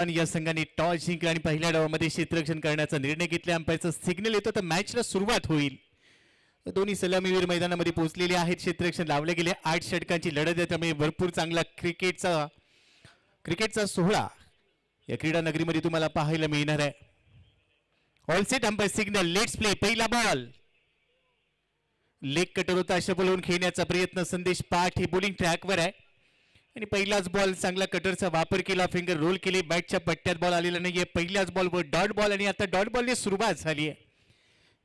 आणि या संघाने टॉस जिंकला आणि पहिल्या डावामध्ये क्षेत्ररक्षण करण्याचा निर्णय घेतला. अंपायरचा सिग्नल येतो तर मॅचला सुरुवात होईल. दोन्ही सलामीवीर मैदानामध्ये पोहोचलेले आहेत. क्षेत्ररक्षण लावले गेले. 8 षटकांची लढत आहे, त्यामुळे भरपूर चांगला क्रिकेटचा सोहळा या क्रीडा नगरीमध्ये तुम्हाला पाहायला मिळणार आहे. All set, umpire signal, let's play. पहिला बॉल लेग कटर होता, अशा बोलवून खेळण्याचा प्रयत्न. संदेश पाठ हे बॉलिंग ट्रॅकवर आहे आणि पहिलाच बॉल चांगला कटरचा वापर केला, फिंगर रोल केले. बॅटच्या पट्ट्यात बॉल आलेला नाहीये. पहिल्याच बॉलवर डॉट बॉल आणि आता डॉट बॉलने सुरुवात झाली आहे.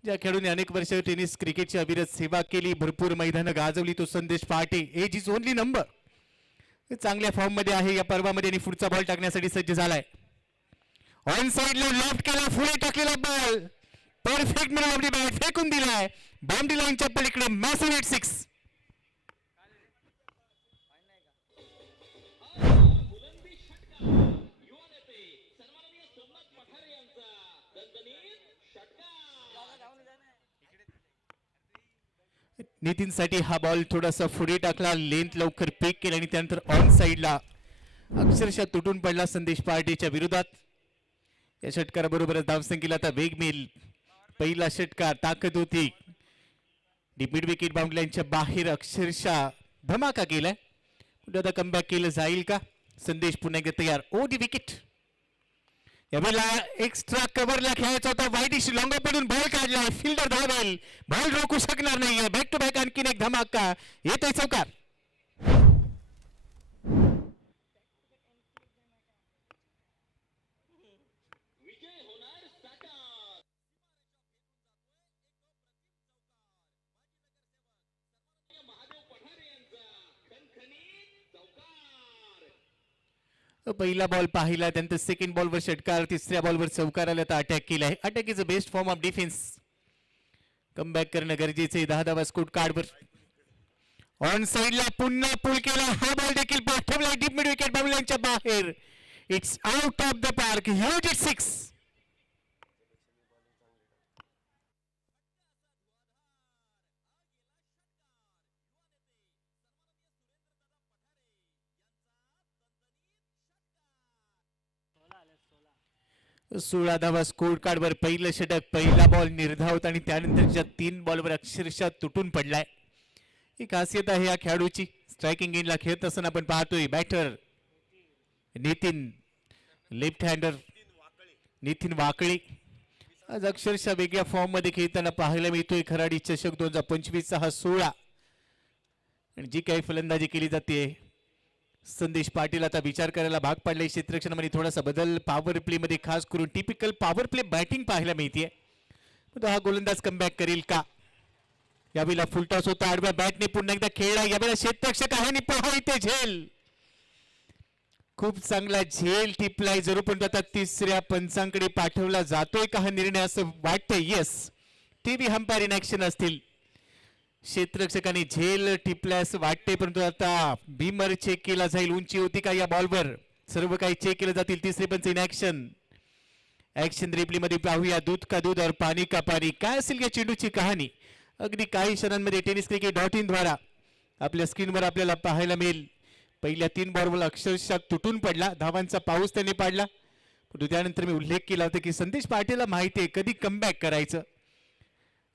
ज्या खेळाडूने अनेक वर्ष टेनिस क्रिकेटची अविरत सेवा केली, भरपूर मैदानं गाजवली, तो Sandesh Pate. Age is only number. चांगल्या फॉर्म मध्ये आहे या पर्वामध्ये आणि पुढचा बॉल टाकण्यासाठी सज्ज झालाय. ऑन साइडला लेफ्ट केला, पुढे टाकलेला ball perfect middle of the bat फेकून दिलाय बाउंड्री लाईनच्या पलीकडे. मॅसिव्ह 6. नितीनसाठी हा बॉल थोडासा पुढे टाकला, लेंथ लवकर पेक केला आणि त्यानंतर ऑन साइडला अक्षरशः तुटून पडला संदेश पार्टीच्या विरोधात. या षटकाराबरोबरच धावसंख्येला आता वेग मिळेल. पहिला षटकार ताकद होती, मिड विकेट बाउंड्री लाईनच्या बाहेर अक्षरशः धमाका केलाय. आता कमबॅक केलं जाईल का? संदेश पुन्हा एकदा तयार. ओ दी विकेट. यावेळेला एक्स्ट्रा कव्हरला खेळायचा होता, वाईट लॉंग पडून बॉल काढलाय. फिल्डर धावेल, बॉल रोखू शकणार नाहीये. बॅक टू बॅक आणखीन एक धमाका, येतोय चौकार. पहिला बॉल पाहिला, त्यानंतर सेकंड बॉलवर षटकार, तिसऱ्या बॉलवर चौकार आला, तर अटॅक केला आहे. Attack is a best form of defence. Comeback करणं गरजेचे. 10 धावा स्कोर कार्डवर. ऑन साइडला पुन्हा पुल केला, हा बॉल देखील पाठवला डीप मिड विकेट बाउंड्रीच्या बाहेर. It's out of the park. Huge 6. सोळा धावा स्कोर कार्डवर. पहिलं षटक, पहिला बॉल निर्धावत आणि त्यानंतरच्या 3 बॉलवर अक्षरशः तुटून पडलाय. ही खासियत आहे या खेळाडूची. स्ट्रायकिंग एंडला खेळत असताना आपण पाहतोय batter Nitin, left hander Nitin Wakale आज अक्षरशः वेगळ्या फॉर्म मध्ये खेळताना पाहायला मिळतोय. खराडी चषक 2025 हा सोहळा आणि जी काही फलंदाजी केली जाते, संदेश पाटील आता विचार करायला भाग पडले. क्षेत्ररक्षणामध्ये थोडासा बदल, पॉवर प्ले मध्ये खास करून टिपिकल पॉवर प्ले बॅटिंग पाहायला मिळते. हा गोलंदाज कमबॅक करेल का? यावेळेला फुलटॉस होता, आडव्या बॅटने पुन्हा एकदा खेळला. यावेळेला क्षेत्ररक्षक आहे आणि पहा इथे झेल, खूप चांगला झेल टिपलाय जरूर, पण आता तिसऱ्या पंचांकडे पाठवला जातोय का हा निर्णय असं वाटतंय. Yes, TV umpire in action असतील. क्षेत्ररक्षकाने झेल टिपल्यास वाटते, परंतु आता बीमर चेक केला जाईल. उंची होती का या बॉलवर, सर्व काही चेक केलं जातील. तिसरे पंच इन ऍक्शन रिप्ले मध्ये पाहूया. दूध का दूध और पाणी का पाणी, काय असेल या चेंडूची कहाणी अगदी काही क्षणांमध्ये tenniscricket.in द्वारा आपल्या स्क्रीनवर आपल्याला पाहायला मिळेल. पहिल्या 3 बॉलवर अक्षरशः तुटून पडला, धावांचा पाऊस त्याने पाडला. परंतु त्यानंतर मी उल्लेख केला होता की संदेश पाटीलला माहिती आहे कधी कमबॅक करायचं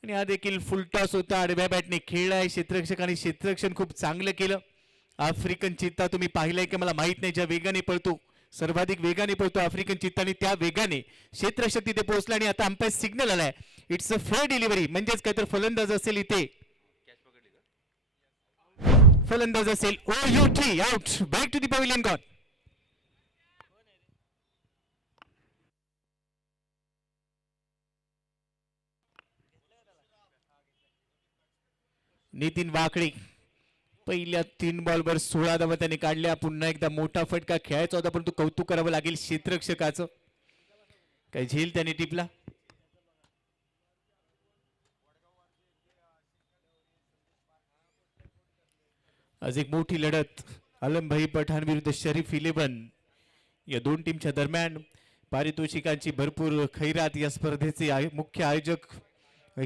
आणि हा देखील फुलटॉस होता, आडव्या बॅटने खेळलाय. क्षेत्ररक्षकाने क्षेत्ररक्षण खूप चांगलं केलं. आफ्रिकन चित्ता तुम्ही पाहिलाय की मला माहित नाही, ज्या वेगाने पळतो, सर्वाधिक वेगाने पळतो आफ्रिकन चित्ता, आणि त्या वेगाने क्षेत्ररक्षक तिथे पोहोचला आणि आता अंपायर सिग्नल आलाय. इट्स अ फेअर डिलिव्हरी, म्हणजेच काहीतरी फलंदाज असेल इथे, फलंदाज असेल. O U T out, back to the pavilion gone. Nitin Wakale पहिल्या 3 बॉलवर 16 धावा त्याने काढल्या. पुन्हा एकदा मोठा फटका खेळायचा होता, परंतु कौतुक करावं लागेल क्षेत्ररक्षकाचं, काही झेल त्याने टिपला. आज एक मोठी लढत आलमभाई पठाण विरुद्ध शरीफ 11 या दोन टीमच्या दरम्यान. पारितोषिकांची भरपूर खैरात. या स्पर्धेचे मुख्य आयोजक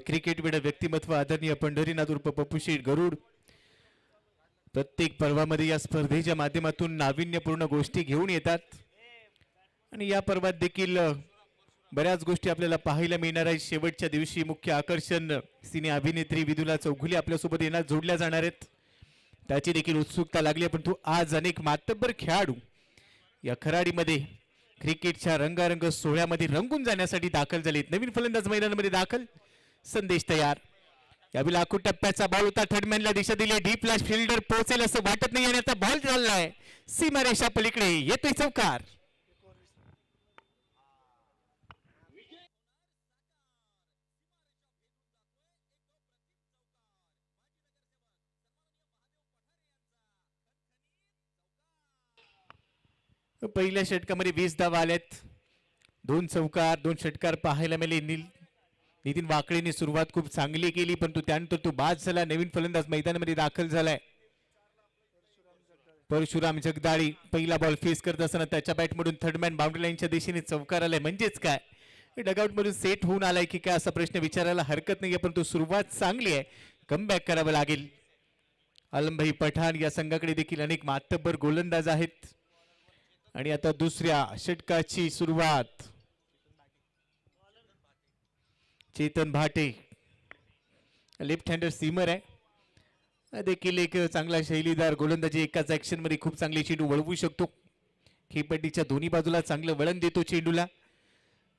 क्रिकेटवीर व्यक्तिमत्व आदरणीय पंढरीनाथ उर्फ पप्पूशेठ गरुड. प्रत्येक पर्वामध्ये या स्पर्धेच्या माध्यमातून नाविन्यपूर्ण गोष्टी घेऊन येतात आणि या पर्वात देखील बऱ्याच गोष्टी आपल्याला पाहायला मिळणार आहे. शेवटच्या दिवशी मुख्य आकर्षण सिने अभिनेत्री विदुला चौगुले आपल्यासोबत येणार जोडल्या जाणार आहेत. त्याची देखील उत्सुकता लागली. परंतु आज अनेक मातब्बर खेळाडू या खराडीमध्ये क्रिकेटच्या रंगारंग सोहळ्यामध्ये रंगून जाण्यासाठी दाखल झालेत. नवीन फलंदाज मैदानामध्ये दाखल. संदेश तयार. यावेळी लाखो टप्प्याचा बॉल होता. थर्डमॅनला दिशा दिली. डीप लास्ट फिल्डर पोहोचेल असं वाटत नाही आणि आता बॉल चाललाय सीमारेषा पलीकडे. येतोय चौकार. पहिल्या षटकामध्ये 20 धावा आल्यात. 2 चौकार 2 षटकार पाहायला मिळाले. नितीन वाकळेने सुरुवात खूप चांगली केली परंतु त्यानंतर तो बाद झाला. नवीन फलंदाज मैदानामध्ये दाखल झालाय. परशुराम जगदाळी पहिला बॉल फेस करत असताना त्याच्या बॅटमधून थर्डमॅन बाउंड्री लाईनच्या दिशेने चौकार आलाय. म्हणजेच काय डगआउट मधून सेट होऊन आलाय की काय असा प्रश्न विचारायला हरकत नाहीये. परंतु सुरुवात चांगली आहे. कमबॅक करावं लागेल. आलमभाई पठाण या संघाकडे देखील अनेक मातब्बर गोलंदाज आहेत. आणि आता दुसऱ्या षटकाची सुरुवात. चेतन भाटे लेफ्ट हँडर सीमर आहे. देखील एक चांगला शैलीदार गोलंदाजी. एकाच ऍक्शन मध्ये खूप चांगली चेंडू वळवू शकतो. खेळपट्टीच्या दोन्ही बाजूला चांगलं वळण देतो चेंडूला.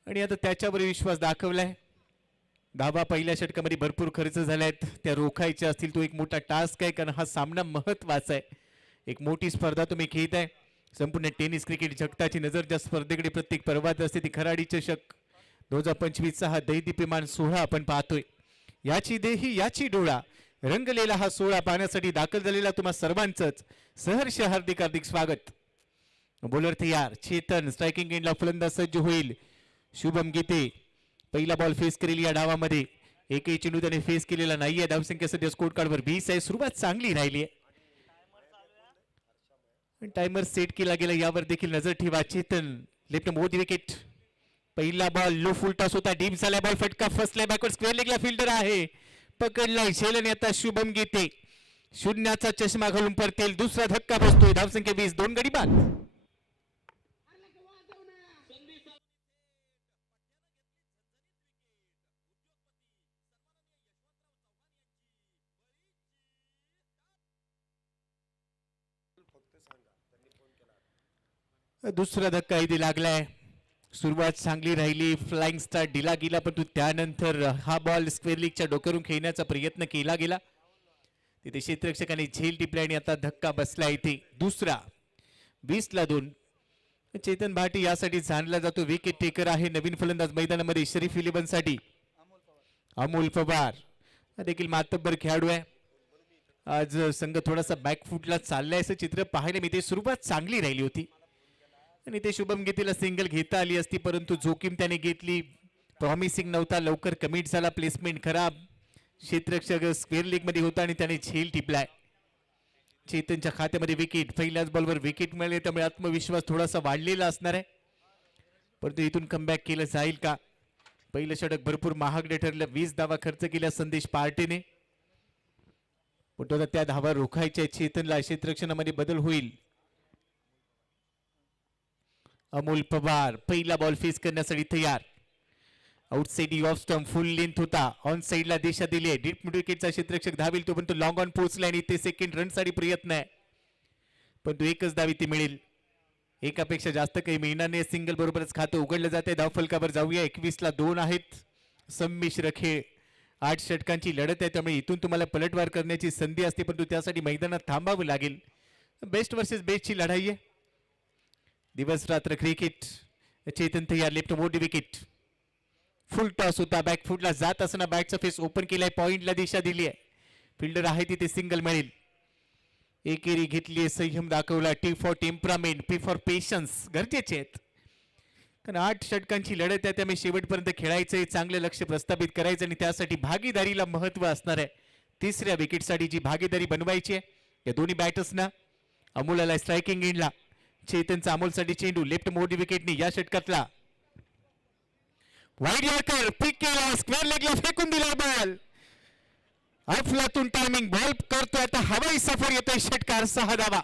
आणि आता त्याच्यावर विश्वास दाखवलाय. धावा पहिल्या षटकामध्ये भरपूर खर्च झाल्यात. त्या रोखायच्या असतील तो एक मोठा टास्क आहे कारण हा सामना महत्वाचा आहे. एक मोठी स्पर्धा तुम्ही खेळत आहे. संपूर्ण टेनिस क्रिकेट जगताची नजर ज्या स्पर्धेकडे प्रत्येक पर्वात असते ती खराडी चषक 2025चा हा दैदिप्यमान सोहळा आपण पाहतोय. याची देही याची डोळा रंगलेला हा सोहळा पाहण्यासाठी दाखल झालेला तुम्हा सर्वांचंच सहर्ष हार्दिक हार्दिक स्वागत. बॉलर तयार. चेतन स्ट्रायकिंग एंडला फलंदाज सज्ज होईल. शुभम गीते पहिला बॉल फेस करेल या डावामध्ये. एकही चेंडू त्याने फेस केलेला नाहीये. धावसंख्या सध्या स्कोर कार्डवर 20 आहे. सुरुवात चांगली राहिली आहे. टाइमर सेट केला गेला यावर देखील नजर ठेवा. Chetan left Modi wicket. पहिला बॉल लो फुल टॉस होता. डीप झाला बॉल. फटका फसलाय. बॅकवर्ड स्क्वेअर लेगला फिल्डर आहे. पकडलाय झेलने आता शुभम गीते. शून्याचा चष्मा घालून परतेल. दुसरा धक्का बसतोय. धावसंख्या 20. 2 गडी बाद. दुसरा धक्का इथे लागलाय. सुरुवात चांगली राहिली. फ्लाइंग स्टार दिला गेला परंतु त्यानंतर हा बॉल स्क्वेअर लीगच्या डोक्यावरून खेळण्याचा प्रयत्न केला गेला. तिथे क्षेत्ररक्षकाने झेल टिपला आणि आता धक्का बसला इथे. दुसरा 20-2. चेतन भाटी यासाठी जाणला जातो. विकेट टेकर आहे. नवीन फलंदाज मैदानामध्ये शरीफ 11 साठी अमोल पवार देखील मातब्बर खेळाडू आहे. आज संघ थोडासा बॅकफुटला चाललाय असं चित्र पाहायला मिळते. सुरुवात चांगली राहिली होती आणि ते शुभम गीतेला सिंगल घेता आली असती परंतु जोखीम त्याने घेतली. प्रॉमिसिंग नव्हता. लवकर कमिट झाला. प्लेसमेंट खराब. क्षेत्ररक्षक स्क्वेअर लीग मध्ये होता आणि त्याने झेल टिपलाय. चेतनच्या खात्यामध्ये विकेट. पहिल्याच बॉलवर विकेट मिळाले त्यामुळे आत्मविश्वास थोडासा वाढलेला असणार आहे. परंतु इथून कमबॅक केलं जाईल का. पहिलं षटक भरपूर महागडे ठरलं. 20 धावा खर्च केल्या संदेश पार्टीने. पण त्या धावा रोखायच्या. चेतनला क्षेत्ररक्षणामध्ये बदल होईल. अमोल पवार पहिला बॉल फेस करण्यासाठी तयार. आउटसाइड ऑफ स्टंप फुल लेंथ होता. ऑन साइडला दिशा दिली आहे. डीप मिड विकेटचा क्षेत्ररक्षक धावेल तो पण तो लॉंग ऑन पोहोचला आणि ते सेकंड रन साठी प्रयत्न आहे पण तो एकच धाव इथे मिळेल. एकापेक्षा जास्त काही मिळणार नाही. सिंगल बरोबरच खातं उघडलं जाते. धावफलकावर जाऊया. 21-2 आहेत. संमिश्र खेळ. 8 षटकांची लढत आहे त्यामुळे इथून तुम्हाला पलटवार करण्याची संधी असते परंतु त्यासाठी मैदानात थांबावं लागेल. बेस्ट वर्सेस बेस्टची लढाई आहे. दिवस रात्र क्रिकेट. चेतन तयार. लेफ्ट मोठी विकेट. फुल टॉस होता. बॅकफुटला जात असताना बॅटचा फेस ओपन केलाय. पॉइंटला दिशा दिली आहे. फिल्डर आहे तिथे सिंगल मिळेल. एकेरी घेतली. संयम दाखवला. T for temperament. P for patience गरजेचे आहेत कारण 8 षटकांची लढत आहे त्यामुळे शेवटपर्यंत खेळायचंय. चांगलं लक्ष प्रस्थापित करायचं आणि त्यासाठी भागीदारीला महत्व असणार आहे. तिसऱ्या विकेटसाठी जी भागीदारी बनवायची आहे या दोन्ही बॅटर्सना. अमोलला स्ट्रायकिंग एंडला. चेतनचा अमोलसाठी चेंडू. लेफ्ट मोठी विकेटने या षटकातला वाईड यॉर्कर पिक केला. स्क्वेअर लेगला फेकून दिला बॉल. अफलातून टायमिंग. बॉल करतो आता हवाई सफर. येतोय षटकार. 6 धावा.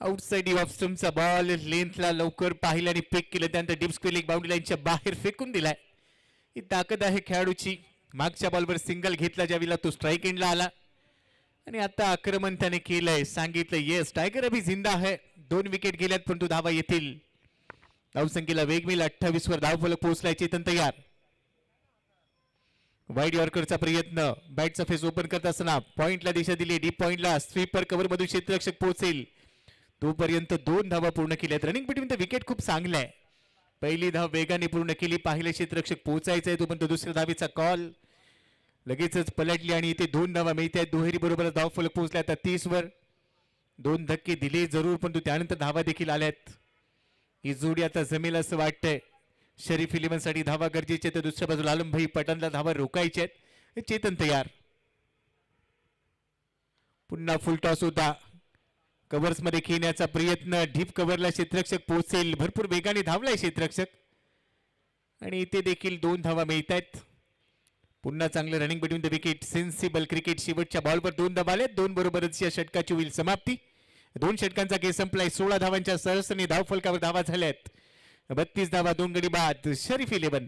आउटसाइड ऑफ स्टंपचा बॉल लेंथला लवकर पाहिलं आणि पिक केलं, त्यानंतर डीप स्क्वेअर लेग बाउंड्री लाईनच्या बाहेर फेकून दिलाय. ही ताकद आहे खेळाडूची. मागच्या बॉलवर सिंगल घेतला ज्यावेळेला तो स्ट्राईक एंडला आला आणि आता आक्रमण त्याने केलंय. सांगितलं येस टायगर अभी जिंदा है. 2 विकेट गेल्यात परंतु धावा येतील. धावसंख्येला वेग मिळेल. 28 वर धावफलक पोहोचलाय. चेतन तयार. वाईड यॉर्करचा प्रयत्न. बॅटचा फेस ओपन करत असताना पॉइंटला दिशा दिली. डीप पॉइंटला स्वीपर कव्हर मधून क्षेत्ररक्षक पोहोचेल तोपर्यंत 2 धावा पूर्ण केल्यात. रनिंग बिटवीन द विकेट खूप चांगलं आहे. पहिली धाव वेगाने पूर्ण केली. पाहिले क्षेत्ररक्षक पोहोचायचं आहे तोपर्यंत दुसऱ्या धावेचा कॉल लगेचच पलटली आणि इथे 2 धावा मिळत आहेत. दुहेरी बरोबर धावफलक पोहोचला. आता 30 वर 2 धक्के दिले जरूर परंतु त्यानंतर धावा देखील आल्यात. ही जोडी आता जमेल असं वाटतंय. शरीफ 11 साठी धावा गरजेचे तर दुसऱ्या बाजूला आलमभाई पठाणला धावा रोखायचे आहेत. चेतन तयार. पुन्हा फुल टॉस होता. कव्हर्स मध्ये खेळण्याचा प्रयत्न. डीप कव्हरला क्षेत्ररक्षक पोहोचेल. भरपूर वेगाने धावलाय क्षेत्ररक्षक आणि इथे देखील 2 धावा मिळत आहेत. पुन्हा चांगलं running between the wicket. Sensible cricket. शेवटच्या बॉलवर 2 धावा आले. 2 बरोबरच या षटकाची होईल समाप्ती. 2 षटकांचा खेळ संपलाय. 16 धावांच्या सरसने धावफलकावर धावा झाल्यात. 32 धावा 2 गडी बाद. शरीफ 11.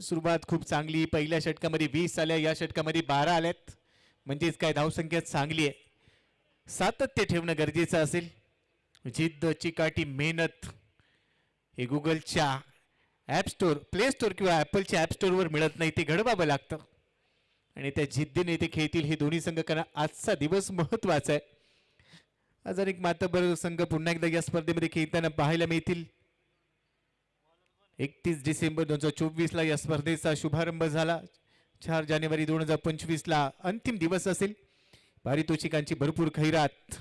सुरुवात खूप चांगली. पहिल्या षटकामध्ये 20 आल्या. या षटकामध्ये 12 आल्यात. म्हणजेच काय धावसंख्या चांगली आहे. सातत्य ठेवणं गरजेचं असेल. जिद्द चिकाटी मेहनत हे गुगलच्या ॲप स्टोअर प्ले स्टोअर किंवा ॲपलच्या ॲप स्टोअरवर मिळत नाही. ते घडवावं लागतं आणि त्या जिद्दीने ते खेळतील हे दोन्ही संघ. कारण आजचा दिवस महत्वाचा आहे. आज एक मातबर संघ पुन्हा एकदा या स्पर्धेमध्ये खेळताना पाहायला मिळतील. 31 डिसेंबर 2024 ला या स्पर्धेचा शुभारंभ झाला. 4 जानेवारी 2025 ला अंतिम दिवस असेल. पारितोषिकांची भरपूर खैरात.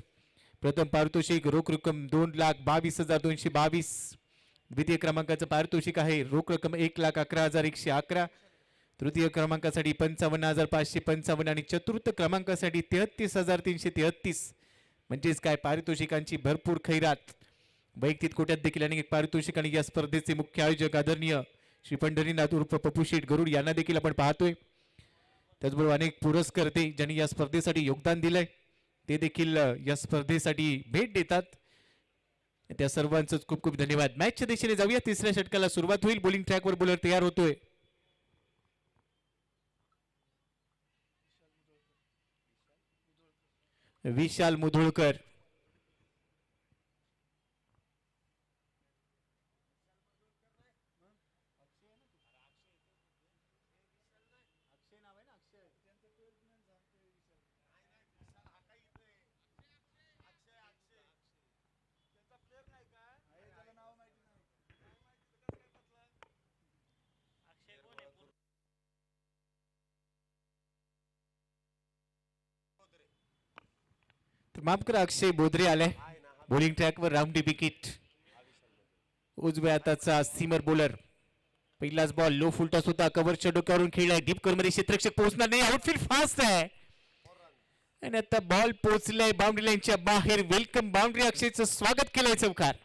प्रथम पारितोषिक रोख रक्कम 2,22,222. द्वितीय क्रमांकाचं पारितोषिक आहे रोख रक्कम 1,11,111. तृतीय क्रमांकासाठी 55,555 आणि चतुर्थ क्रमांकासाठी 33,333. म्हणजेच काय पारितोषिकांची भरपूर खैरात. वैयक्तिक कोट्यात देखील अनेक पारितोषिक आणि या स्पर्धेचे मुख्य आयोजक आदरणीय श्री पंढरीनाथ उर्फ पप्पू शेठ गरुड यांना देखील आपण पाहतोय. त्याचबरोबर अनेक पुरस्कर्ते ज्यांनी या स्पर्धेसाठी योगदान दिलंय ते देखील या स्पर्धेसाठी भेट देतात. त्या सर्वांचं खूप खूप धन्यवाद. मॅचच्या दिशेने जाऊया. तिसऱ्या षटकाला सुरुवात होईल. बॉलिंग ट्रॅकवर बॉलर तयार होतोय. विशाल मुधोळकर. माफ करा अक्षय बोधरे आलाय बॉलिंग ट्रॅकवर. राऊंडी विकेट. उजव्या हाताचा सीमर बॉलर. पहिलाच बॉल लो फुल टॉस होता. कव्हरच्या डोक्यावरून खेळलाय. डीप कव्हर मध्ये क्षेत्ररक्षक पोहोचणार नाही. आउटफील्ड फास्ट आहे आणि आता बॉल पोहोचलाय बाउंड्री लाईनच्या बाहेर. Welcome boundary. अक्षयचं स्वागत केलंय चौकार.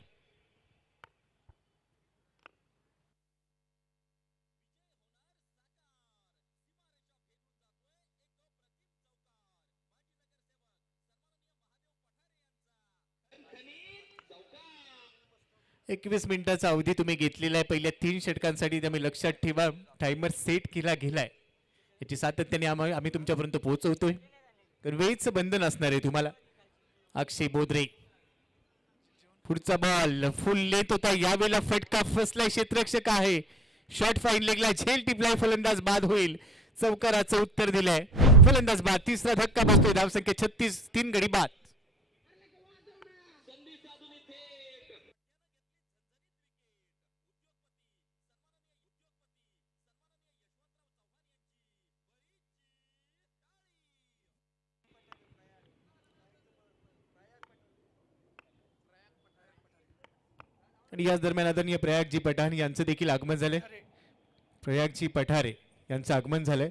एकवीस मिनिटाचा अवधी तुम्ही घेतलेला आहे पहिल्या 3 षटकांसाठी. त्यामुळे लक्षात ठेवा टाइमर सेट केला गेलाय. याची सातत्याने आम्ही तुमच्यापर्यंत पोहोचवतोय. कारण वेळेचं बंधन असणार आहे तुम्हाला. अक्षय बोधरे. पुढचा बॉल फुल लेत होता. यावेळेला फटका फसलाय. क्षेत्ररक्षक आहे. शॉर्ट फाईन लेगला झेल टिपलाय. फलंदाज बाद होईल. चौकाराचं उत्तर दिलंय. फलंदाज बाद. तिसरा धक्का बसतोय. धावसंख्या 36. 3 गडी बाद. आणि याच दरम्यान आदरणीय प्रयागजी पठाण यांचं देखील आगमन झालंय. प्रयागजी पठारे यांचं आगमन झालंय.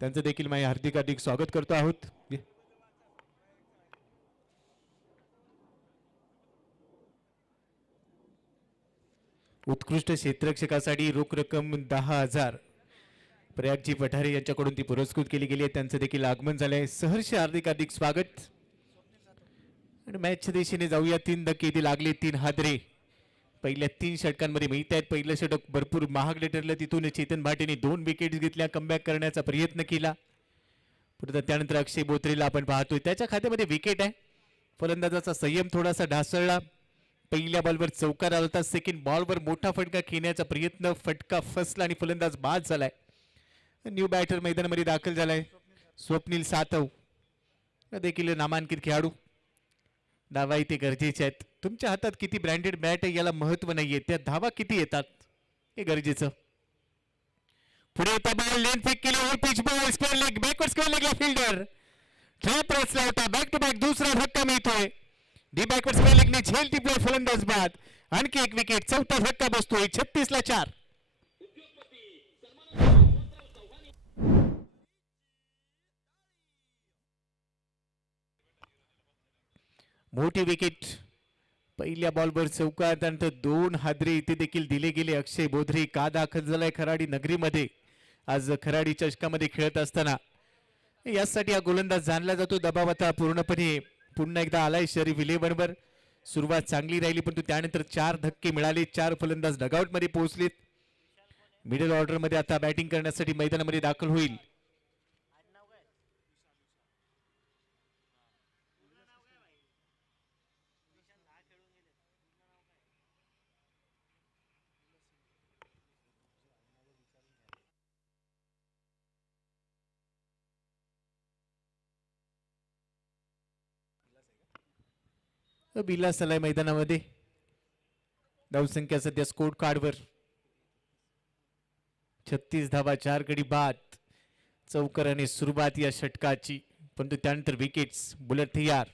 त्यांचं देखील मी हार्दिक हार्दिक स्वागत करतो आहोत. उत्कृष्ट क्षेत्ररक्षकासाठी रोख रक्कम 10,000 प्रयागजी पठारे यांच्याकडून ती पुरस्कृत केली गेली आहे. त्यांचं देखील आगमन झालंय. सहर्ष हार्दिक हार्दिक स्वागत. आणि मॅचच्या दिशेने जाऊया. 3 धक्के इथे लागले, 3 हादरे पहिल्या 3 षटकांमध्ये मिळत आहेत. पहिलं षटक भरपूर महागडे ठरलं. तिथून चेतन भाटेने 2 विकेट घेतल्या, कमबॅक करण्याचा प्रयत्न केला. पुढे त्यानंतर अक्षय बोत्रेला आपण पाहतोय त्याच्या खात्यामध्ये विकेट आहे. फलंदाजाचा संयम थोडासा ढासळला. पहिल्या बॉलवर चौकार आला होता. सेकंड बॉलवर मोठा फटका खेळण्याचा प्रयत्न, फटका फसला आणि फलंदाज बाद झालाय. न्यू बॅटर मैदानामध्ये दाखल झालाय स्वप्नील सातव, देखील नामांकित खेळाडू. धावा इथे गरजेचे आहेत. तुमच्या हातात किती ब्रँडेड बॅट आहे याला महत्व नाहीये, त्या धावा किती येतात हे गरजेचं. पुढे होता बॉल, लेन फेक केली, over pitch ball, square leg, backward square लेगला फिल्डर ट्रॅप रचला होता. बॅक टू बॅक दुसरा धक्का मिळतोय. डी बॅकवर्ड स्क्वेअर लेगने झेल टिपला, फलंदाज बाद. आणखी एक विकेट, चौथा धक्का बसतोय. 36 ला 4. मोठी विकेट. पहिल्या बॉलवर चौकार, त्यानंतर 2 हादरे इथे देखील दिले गेले. अक्षय बोधरे का दाखल झालाय खराडी नगरीमध्ये आज खराडी चषकामध्ये खेळत असताना. यासाठी हा गोलंदाज जाणला जातो. दबाव आता पूर्णपणे पुन्हा एकदा आलाय शरीफ 11 वर. सुरुवात चांगली राहिली, परंतु त्यानंतर 4 धक्के मिळाले. 4 फलंदाज डगआउट मध्ये पोहोचलेत. मिडल ऑर्डर मध्ये आता बॅटिंग करण्यासाठी मैदानामध्ये दाखल होईल. बिलास आलाय मैदानामध्ये. धावसंख्या सध्या स्कोर कार्डवर 36 धावा, 4 गडी बाद. चौकार आणि सुरुवात या षटकाची, परंतु त्यानंतर विकेट्स. बुलर तयार.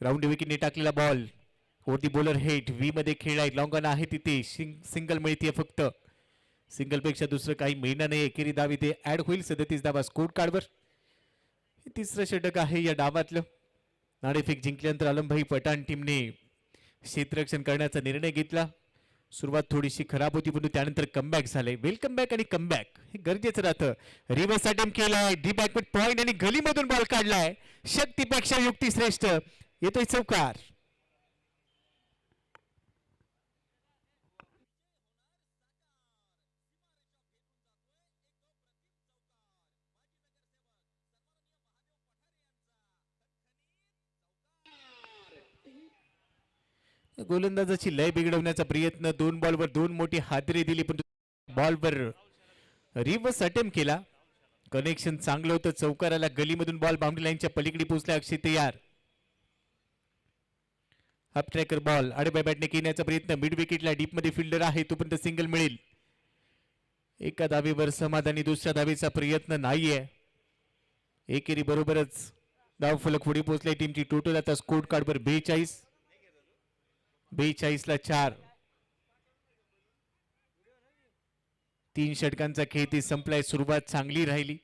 राऊंड विकेटने टाकलेला बॉल ओव्हर दी बॉलर हेड. व्ही मध्ये खेळाय, लॉंग ऑन आहे तिथे. सिंगल मिळते फक्त. सिंगल पेक्षा दुसरं काही मिळणार नाही. एकेरी धाव इथे ऍड होईल. 37 धावा स्कोर कार्डवर. तिसरं षटक आहे या डावातलं. नाणेफेक जिंकल्यानंतर आलमभाई पठाण टीमने क्षेत्ररक्षण करण्याचा निर्णय घेतला. सुरुवात थोडीशी खराब होती, परंतु त्यानंतर कमबॅक झाले. वेलकम बॅक आणि कमबॅक हे गरजेचं राहतं. रिव्हर्स अटेम्प्ट केलाय, डी बॅकवर्ड पॉइंट आणि गलीमधून बॉल काढलाय. शक्तीपेक्षा युक्ती श्रेष्ठ. येतोय चौकार. गोलंदाजाची लय बिघडवण्याचा प्रयत्न. 2 बॉलवर 2 मोठी हादरे दिली, पण बॉलवर रिव्हर्स अटेम्प्ट केला. कनेक्शन चांगलं होतं. चौकाराला गलीमधून बॉल बाउंड्री लाईनच्या पलीकडे पोहोचला. अक्षय तयार. हाफ ट्रॅकर बॉल आडव्या बॅटने घेण्याचा प्रयत्न. मिड विकेटला डीप मध्ये फिल्डर आहे, तोपर्यंत सिंगल मिळेल. एका धावेवर समाधानी, दुसऱ्या धावेचा प्रयत्न नाहीये. एकेरी बरोबरच धाव फलक पुढे पोहोचले. टीमची टोटल आता स्कोर कार्डवर 42 ला 4. 3 षटकांचा खेळ ती संपलाय. सुरुवात चांगली राहिली.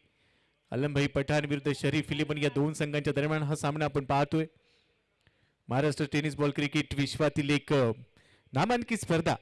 आलमभाई पठाण विरुद्ध शरीफ 11 या 2 संघांच्या दरम्यान हा सामना आपण पाहतोय. महाराष्ट्र टेनिस बॉल क्रिकेट विश्वातील एक नामांकित स्पर्धा.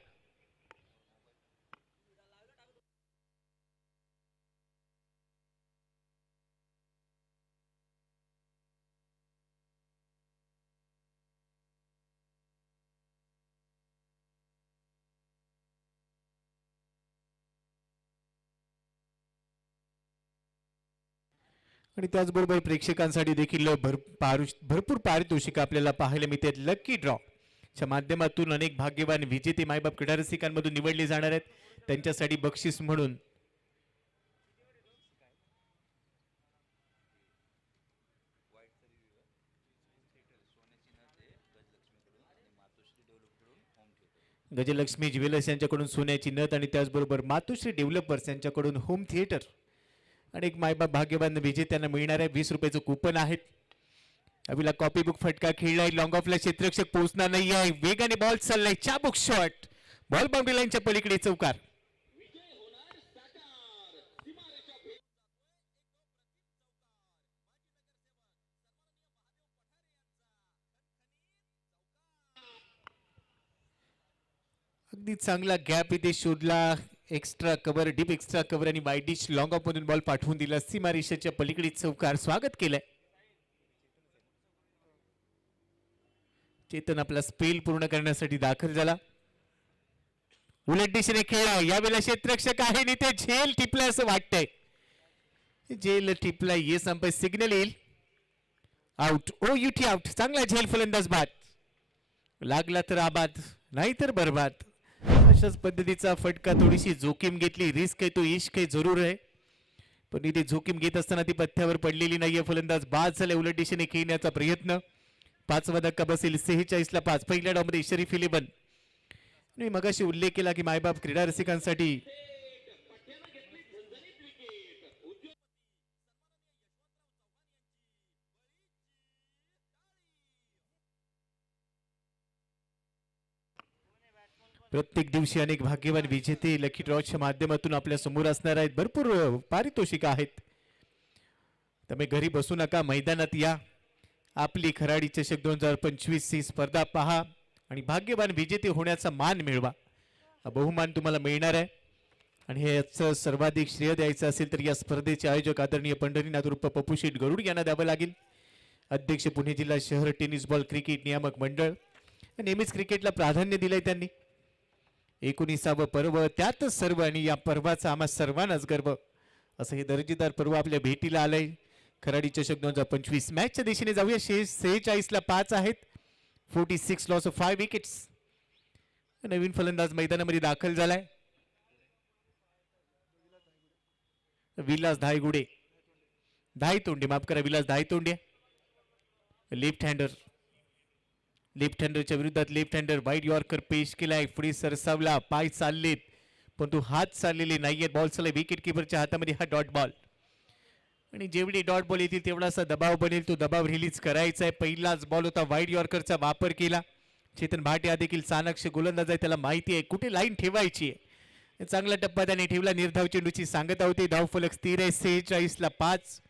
आणि त्याचबरोबर प्रेक्षकांसाठी देखील भरपूर पारितोषिक आपल्याला पाहायला मिळते. लकी ड्रॉ च्या माध्यमातून अनेक भाग्यवान विजेते मायबाप क्रीडा रसिकांमधून निवडले जाणार आहेत. त्यांच्यासाठी बक्षीस म्हणून गजलक्ष्मी ज्वेलर्स यांच्याकडून सोन्याची नथ आणि त्याचबरोबर मातोश्री डेव्हलपर्स यांच्याकडून होम थिएटर. अनेक मायबाप भाग्यवान विजेत्यांना मिळणार आहे 20 रुपयाचं कूपन आहेत. अभिला कॉपी बुक फटका खेळलाय. लॉंग ऑफला क्षेत्ररक्षक पोहोचणार नाही आहे. वेगाने बॉल चाललाय. चाबुक शॉट, बॉल बाउंड्री लाईनच्या पलीकडे चौकार. अगदी चांगला गॅप इथे शोधला. Extra cover, deep extra cover आणि वाईड डिश लॉंग ऑफ मधून बॉल पाठवून दिला. सीमारेषेच्या पलीकडे चौकार. स्वागत केलंय. चेतन आपला स्पेल पूर्ण करण्यासाठी दाखल झाला. उलट दिशेने खेळा, यावेळेला क्षेत्ररक्षक आहे आणि ते झेल टिपलाय असं वाटतंय. झेल टिपलाय, ये संपय सिग्नल येईल. आउट, ओ युटी आउट. चांगला झेल फलंदाज बाद. लागला तर आबाद, नाही तर बरबाद. अशाच पद्धतीचा फटका, थोडीशी जोखीम घेतली. रिस्क आहे तो इश्क आहे जरूर आहे, पण इथे जोखीम घेत असताना ती पथ्यावर पडलेली नाहीये. फलंदाज बाद झाले. उलट दिशेने खेळण्याचा प्रयत्न. 5वा धक्का बसेल 46 ला 5. पहिल्या डावमध्ये शरीफ 11. मी मगाशी उल्लेख केला की मायबाप क्रीडा रसिकांसाठी प्रत्येक दिवशी अनेक भाग्यवान विजेते लकी ड्रॉच्या माध्यमातून आपल्या समोर असणार आहेत. भरपूर पारितोषिक आहेत. तुम्ही घरी बसू नका, मैदानात या. आपली खराडी चषक 2025 ही स्पर्धा पहा आणि भाग्यवान विजेते होण्याचा मान मिळवा. हा बहुमान तुम्हाला मिळणार आहे. आणि हे सर्वाधिक श्रेय द्यायचं असेल तर या स्पर्धेचे आयोजक आदरणीय पंढरीनाथ उर्फ पप्पूशेठ गरुड यांना द्यावं लागेल. अध्यक्ष पुणे जिल्हा शहर टेनिस बॉल क्रिकेट नियामक मंडळ. नेहमीच क्रिकेटला प्राधान्य दिलंय त्यांनी. 19वे पर्व, त्यातच सर्व, आणि या पर्वाचा आम्हा सर्वांनाच गर्व. असं हे दर्जेदार पर्व आपल्या भेटीला आलंय. खराडी चषक 2025 मॅचच्या दिशेने जाऊया. 46 ला 5 आहेत. 46 लॉस ऑफ 5 विकेट्स. नवीन फलंदाज मैदानामध्ये दाखल झालाय. विलास धायगुडे, धायतोंडे, माफ करा, विलास धायतोंडे. लेफ्ट हँडरच्या विरोधात लेफ्ट हँडर वाईड यॉर्कर पेश केलाय. पुढे सरसावला, पाय चाललेत परंतु हात चाललेले नाहीयेत. बॉल चाललाय विकेट किपरच्या हातामध्ये. हा डॉट बॉल, आणि जेवढे डॉट बॉल येतील तेवढासा दबाव बनेल. तो दबाव रिलीज करायचा आहे. पहिलाच बॉल होता, वाईड यॉर्करचा वापर केला. चेतन भाट हा देखील चाणक्य गोलंदाज आहे, त्याला माहिती आहे कुठे लाईन ठेवायची आहे. चांगला टप्पा त्याने ठेवला. निर्धाव चेंडूची सांगता होती. धावफलक स्थिर आहे. 46 ला 5.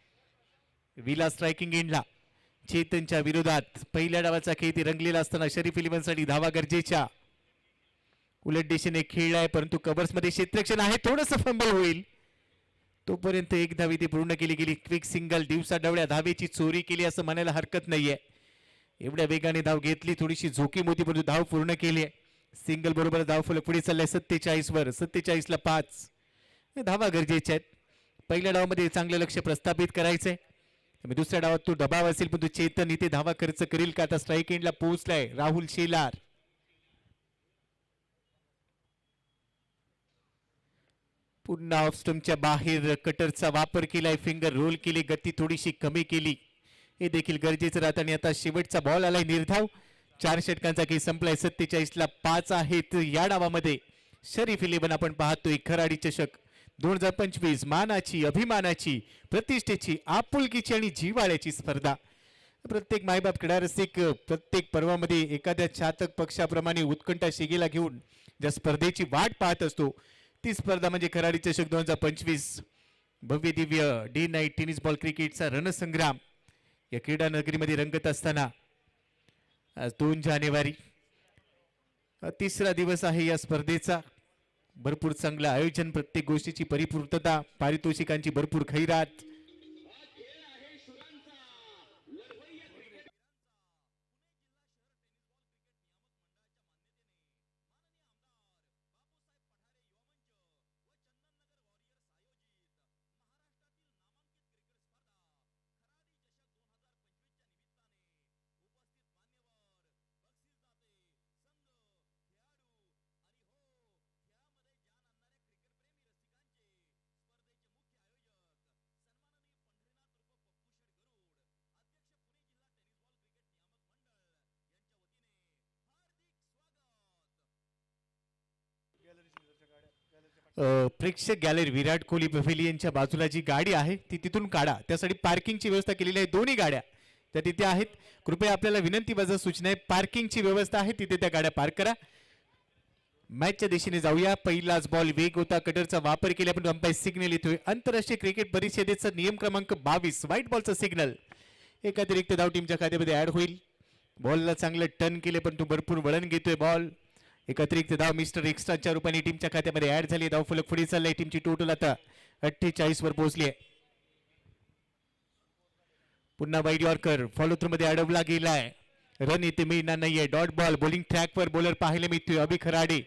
विलास स्ट्रायकिंग एंडला. चेतनच्या विरोधात पहिल्या डावाचा खेळ रंगलेला असताना शरीफ 11 साठी धावा गरजेच्या. उलट दिशेने खेळलाय परंतु कव्हर्स मध्ये क्षेत्ररक्षण आहे. थोडंसं फंबल होईल तोपर्यंत एक धाव इथे पूर्ण केली गेली. क्विक सिंगल, दिवसा डवळ्या धावेची चोरी केली असं म्हणायला हरकत नाहीये. एवढ्या वेगाने धाव घेतली, थोडीशी जोखीम होती परंतु धाव पूर्ण केली. सिंगल बरोबर धावफलक पुढे चाललाय 47 वर. 47 ला 5 धावा गरजेच्या आहेत. पहिल्या डावामध्ये चांगलं लक्ष प्रस्थापित करायचंय. दुसऱ्या डावात तो दबाव असेल पण तो चेतन इथे धावा खर्च करेल का? आता स्ट्राईक एंडला पोहोचलाय राहुल शेलार. पुन्हा ऑफ स्टंपच्या बाहेर कटरचा वापर केलाय. फिंगर रोल केली, गती थोडीशी कमी केली, हे देखील गरजेचं राहतं. आणि आता शेवटचा बॉल आलाय निर्धाव. 4 षटकांचा खेळ संपलाय. 47 ला 5 आहेत. या डावामध्ये शरीफ 11 आपण पाहतोय. खराडी चषक 2025 मानाची, अभिमानाची, प्रतिष्ठेची, आपुलकीची आणि जिव्हाळ्याची स्पर्धा. प्रत्येक मायबाप क्रीडा रसिक प्रत्येक पर्वामध्ये एखाद्या चातक पक्षाप्रमाणे उत्कंठा शिगेला घेऊन ज्या स्पर्धेची वाट पाहत असतो ती स्पर्धा म्हणजे खराडी चषक 2025. भव्य Divya day night tennis ball क्रिकेटचा रणसंग्राम या क्रीडा नगरीमध्ये रंगत असताना आज 2 जानेवारी तिसरा दिवस आहे या स्पर्धेचा. भरपूर चांगलं आयोजन, प्रत्येक गोष्टीची परिपूर्तता, पारितोषिकांची भरपूर खैरात. प्रेक्षक गॅलरी विराट कोहली पॅव्हेलियनच्या बाजूला जी गाडी आहे ती तिथून काढा. त्यासाठी पार्किंगची व्यवस्था केलेली आहे. दोन्ही गाड्या त्या तिथे आहेत. कृपया आपल्याला विनंती वजा सूचना आहे, पार्किंगची व्यवस्था आहे तिथे त्या गाड्या पार्क करा. मॅचच्या दिशेने जाऊया. पहिलाच बॉल वेग होता, कटरचा वापर केला पण अंपायर सिग्नल येतोय. आंतरराष्ट्रीय क्रिकेट परिषदेचा नियम क्रमांक 22 व्हाईट बॉलचा सिग्नल. एक अतिरिक्त धाव टीमच्या खात्यामध्ये ऍड होईल. बॉलला चांगलं टर्न केले पण तो भरपूर वळण घेतोय बॉल. एक अतिरिक्त धाव मिस्टर एक्स्ट्राच्या रूपाने टीमच्या खात्यामध्ये ऍड झाली. धाव फलक पुढे चाललाय. टीमची टोटल आता 48 वर पोहोचली आहे. पुन्हा वाईड यॉर्कर फॉलो थ्रू मध्ये अडवला गेलाय. रन इथे मिळणार नाहीये. Dot ball. बॉलिंग ट्रॅकवर बॉलर पाहायला मिळतोय अभि खराडे.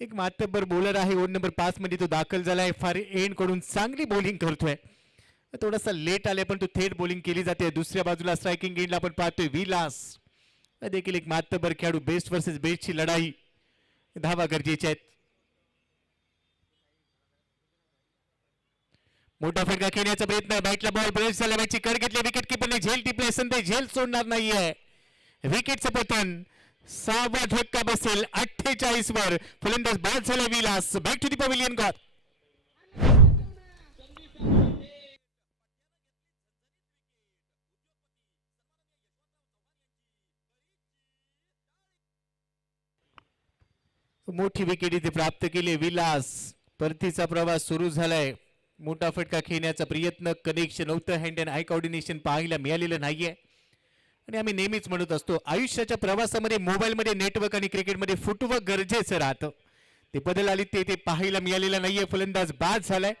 एक मातब्बर बॉलर आहे. ओव्हर नंबर 5 मध्ये तो दाखल झालाय. फार एंड कडून चांगली बॉलिंग करतोय. थोडासा लेट आलाय पण तो थेट बॉलिंग केली जाते. दुसऱ्या बाजूला स्ट्रायकिंग एंडला आपण पाहतोय विलास देखील एक मातब्बर खेळाडू. बेस्ट वर्सेस बेस्टची लढाई. धावा गरजेच्या आहेत. मोठा फटका खेळण्याचा प्रयत्न. बॅटला बॉल ब्रेस झाला. बॅटची कड घेतली. विकेट किपरने झेल टिपले. संदेश झेल सोडणार नाहीये. विकेटचं पतन. 6वा धक्का बसेल 48 वर. फलंदाज बाद झाला Vilas. Back to the pavilion god. मोठी विकेट इथे प्राप्त केली विलास. परतीचा प्रवास सुरू झालाय. मोठा फटका खेळण्याचा प्रयत्न. कनेक्शन नव्हतं. हँड अँड आय कोऑर्डिनेशन पाहायला मिळालेलं नाहीये. आणि आम्ही नेहमीच म्हणत असतो आयुष्याच्या प्रवासामध्ये मोबाईलमध्ये नेटवर्क आणि क्रिकेटमध्ये फुटवर्क गरजेचं राहतं. ते बदल आली ते पाहायला मिळालेलं नाहीये. फलंदाज बाद झालाय.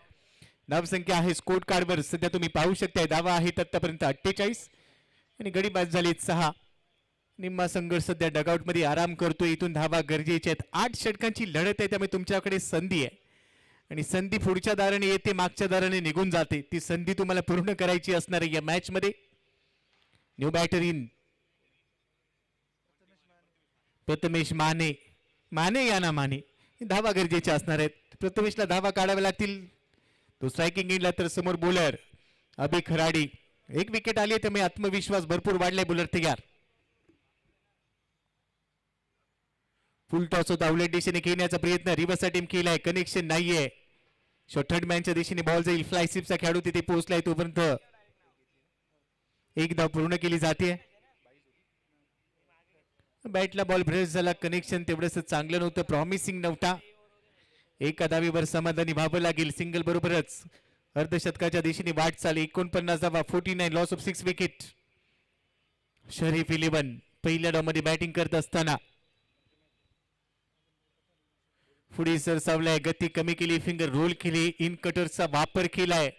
धावसंख्या आहे स्कोर कार्डवर सध्या तुम्ही पाहू शकताय. धावा आहेत आतापर्यंत 48 आणि गडी बाद झालीत 6. निम्मा संघ सध्या डगआउट मध्ये आराम करतोय. इथून धावा गरजेच्या आहेत. 8 षटकांची लढत आहे. त्यामुळे तुमच्याकडे संधी आहे आणि संधी पुढच्या दाराने येते मागच्या दाराने निघून जाते. ती संधी तुम्हाला पूर्ण करायची असणार आहे या मॅच मध्ये. New batter in Prathamesh Mane. Mane या ना माने. धावा गरजेच्या असणार आहेत. प्रथमेशला धावा काढाव्या लागतील. तो स्ट्रायकिंग एंडला तर समोर बॉलर अभि खराडी. एक विकेट आली त्यामुळे आत्मविश्वास भरपूर वाढलाय. बॉलर तयार. फुल टॉस होता. आउटलेट दिशेने खेळण्याचा प्रयत्न. रिव्हर्सचा टीम केलाय. कनेक्शन नाहीये. शॉर्ट थर्ड मॅनच्या दिशेने बॉल जाईल. फ्लाय स्लिपचा खेळाडू तिथे पोहोचलाय. तोपर्यंत एक धाव पूर्ण केली जाते. बॅटला बॉल ब्रेस झाला. कनेक्शन तेवढंच चांगलं नव्हतं. प्रॉमिसिंग नव्हता. एका धावीवर समाधानी व्हावं लागेल. सिंगल बरोबरच अर्धशतकाच्या दिशेने वाटचाल. 49 धावा. 49 लॉस ऑफ 6 विकेट. शरीफ 11 पहिल्या डाव मध्ये बॅटिंग करत असताना पुढे सरसावलाय. गती कमी केली. फिंगर रोल केली. इन कटरचा वापर केलाय.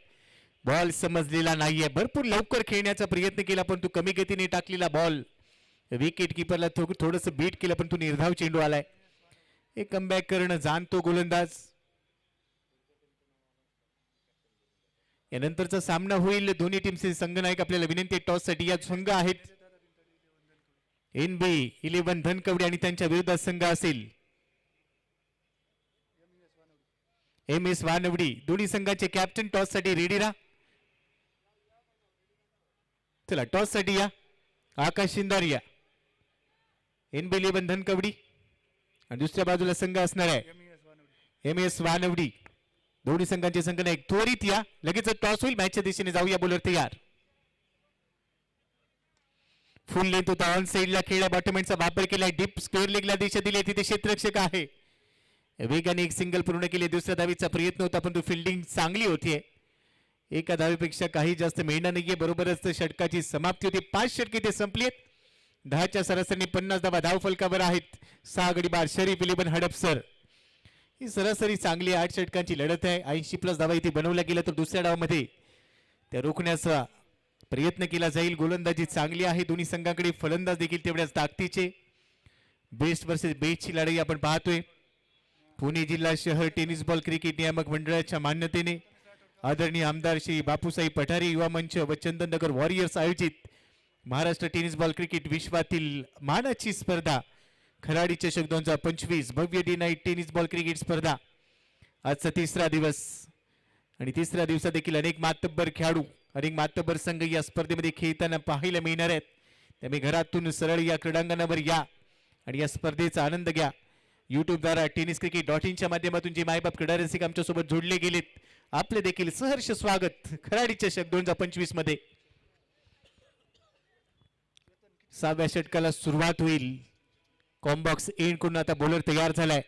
बॉल समजलेला नाहीये. भरपूर लवकर खेळण्याचा प्रयत्न केला पण तू कमी गतीने टाकलेला बॉल विकेट किपरला थोडंसं बीट केलं पण तू निर्धाव चेंडू आलाय. एक कमबॅक करणं जाणतो गोलंदाज. यानंतरचा सामना होईल. दोन्ही टीमचे संघनायक आपल्याला विनंती टॉस साठी. या संघ आहेत NB 11 धनकवडे आणि त्यांच्या विरोधात संघ असेल MS वानवडी. दोन्ही संघाचे कॅप्टन टॉस साठी रेडी राहा. चला टॉस साठी या. आकाश शिंदारिया NB 11 धनकवडी आणि दुसऱ्या बाजूला संघ असणार आहे MS वानवडी. दोन्ही संघांचे संघनायक त्वरित या. लगेच टॉस होईल. मॅचच्या दिशेने जाऊया. बॉलर तयार. फुल लेंथ होता. ऑन साइडला खेळला. बॉटमहँडचा वापर केलाय. डीप स्क्वेअर लेगला दिशा दिली. तिथे क्षेत्ररक्षक आहे. वेगाने एक सिंगल पूर्ण केले. दुसऱ्या धावीचा प्रयत्न होता पण तो फिल्डिंग चांगली होतीये. एका धावीपेक्षा काही जास्त मिळणार नाहीये. बरोबरच षटकाची समाप्ती होती. 5 षटके ते संपलीत. 10च्या सरासरी 50 धावा धाव फलकावर आहेत. 6 गडी बाद. शरीफ 11 हडपसर. ही सरासरी चांगली 8 षटकांची लढत आहे. 80+ धावा इथे बनवल्या गेल्या तर दुसऱ्या डावामध्ये त्या रोखण्याचा प्रयत्न केला जाईल. गोलंदाजी चांगली आहे. दोन्ही संघाकडे फलंदाज देखील तेवढ्याच ताकदीचे. बेस्ट वर्सेस बेस्टची लढाई आपण पाहतोय. पुणे जिल्हा शहर टेनिस बॉल क्रिकेट नियामक मंडळाच्या मान्यतेने आदरणीय आमदार श्री बापूसाहेब पठारे युवा मंच व चंदननगर वॉरियर्स आयोजित महाराष्ट्र टेनिस बॉल क्रिकेट विश्वातील मानाची स्पर्धा खराडी चषक 2025 भव्य day night tennis ball cricket स्पर्धा आजचा 3रा दिवस आणि 3ऱ्या दिवसात देखील अनेक मातब्बर खेळाडू अनेक मातब्बर संघ या स्पर्धेमध्ये खेळताना पाहायला मिळणार आहेत. त्यामुळे घरातून सरळ या क्रीडांगणावर या आणि या स्पर्धेचा आनंद घ्या. YouTube द्वारा tenniscricket.in च्या माध्यमातून जे मायबाप क्रीडा रसिक आमच्या सोबत जोडले गेलेत आपले देखील सहर्ष स्वागत. खराडी चषक 2025 मध्ये 6व्या षटकाला सुरुवात होईल. कॉम्बॉक्स एंड करून आता बॉलर तयार झालाय.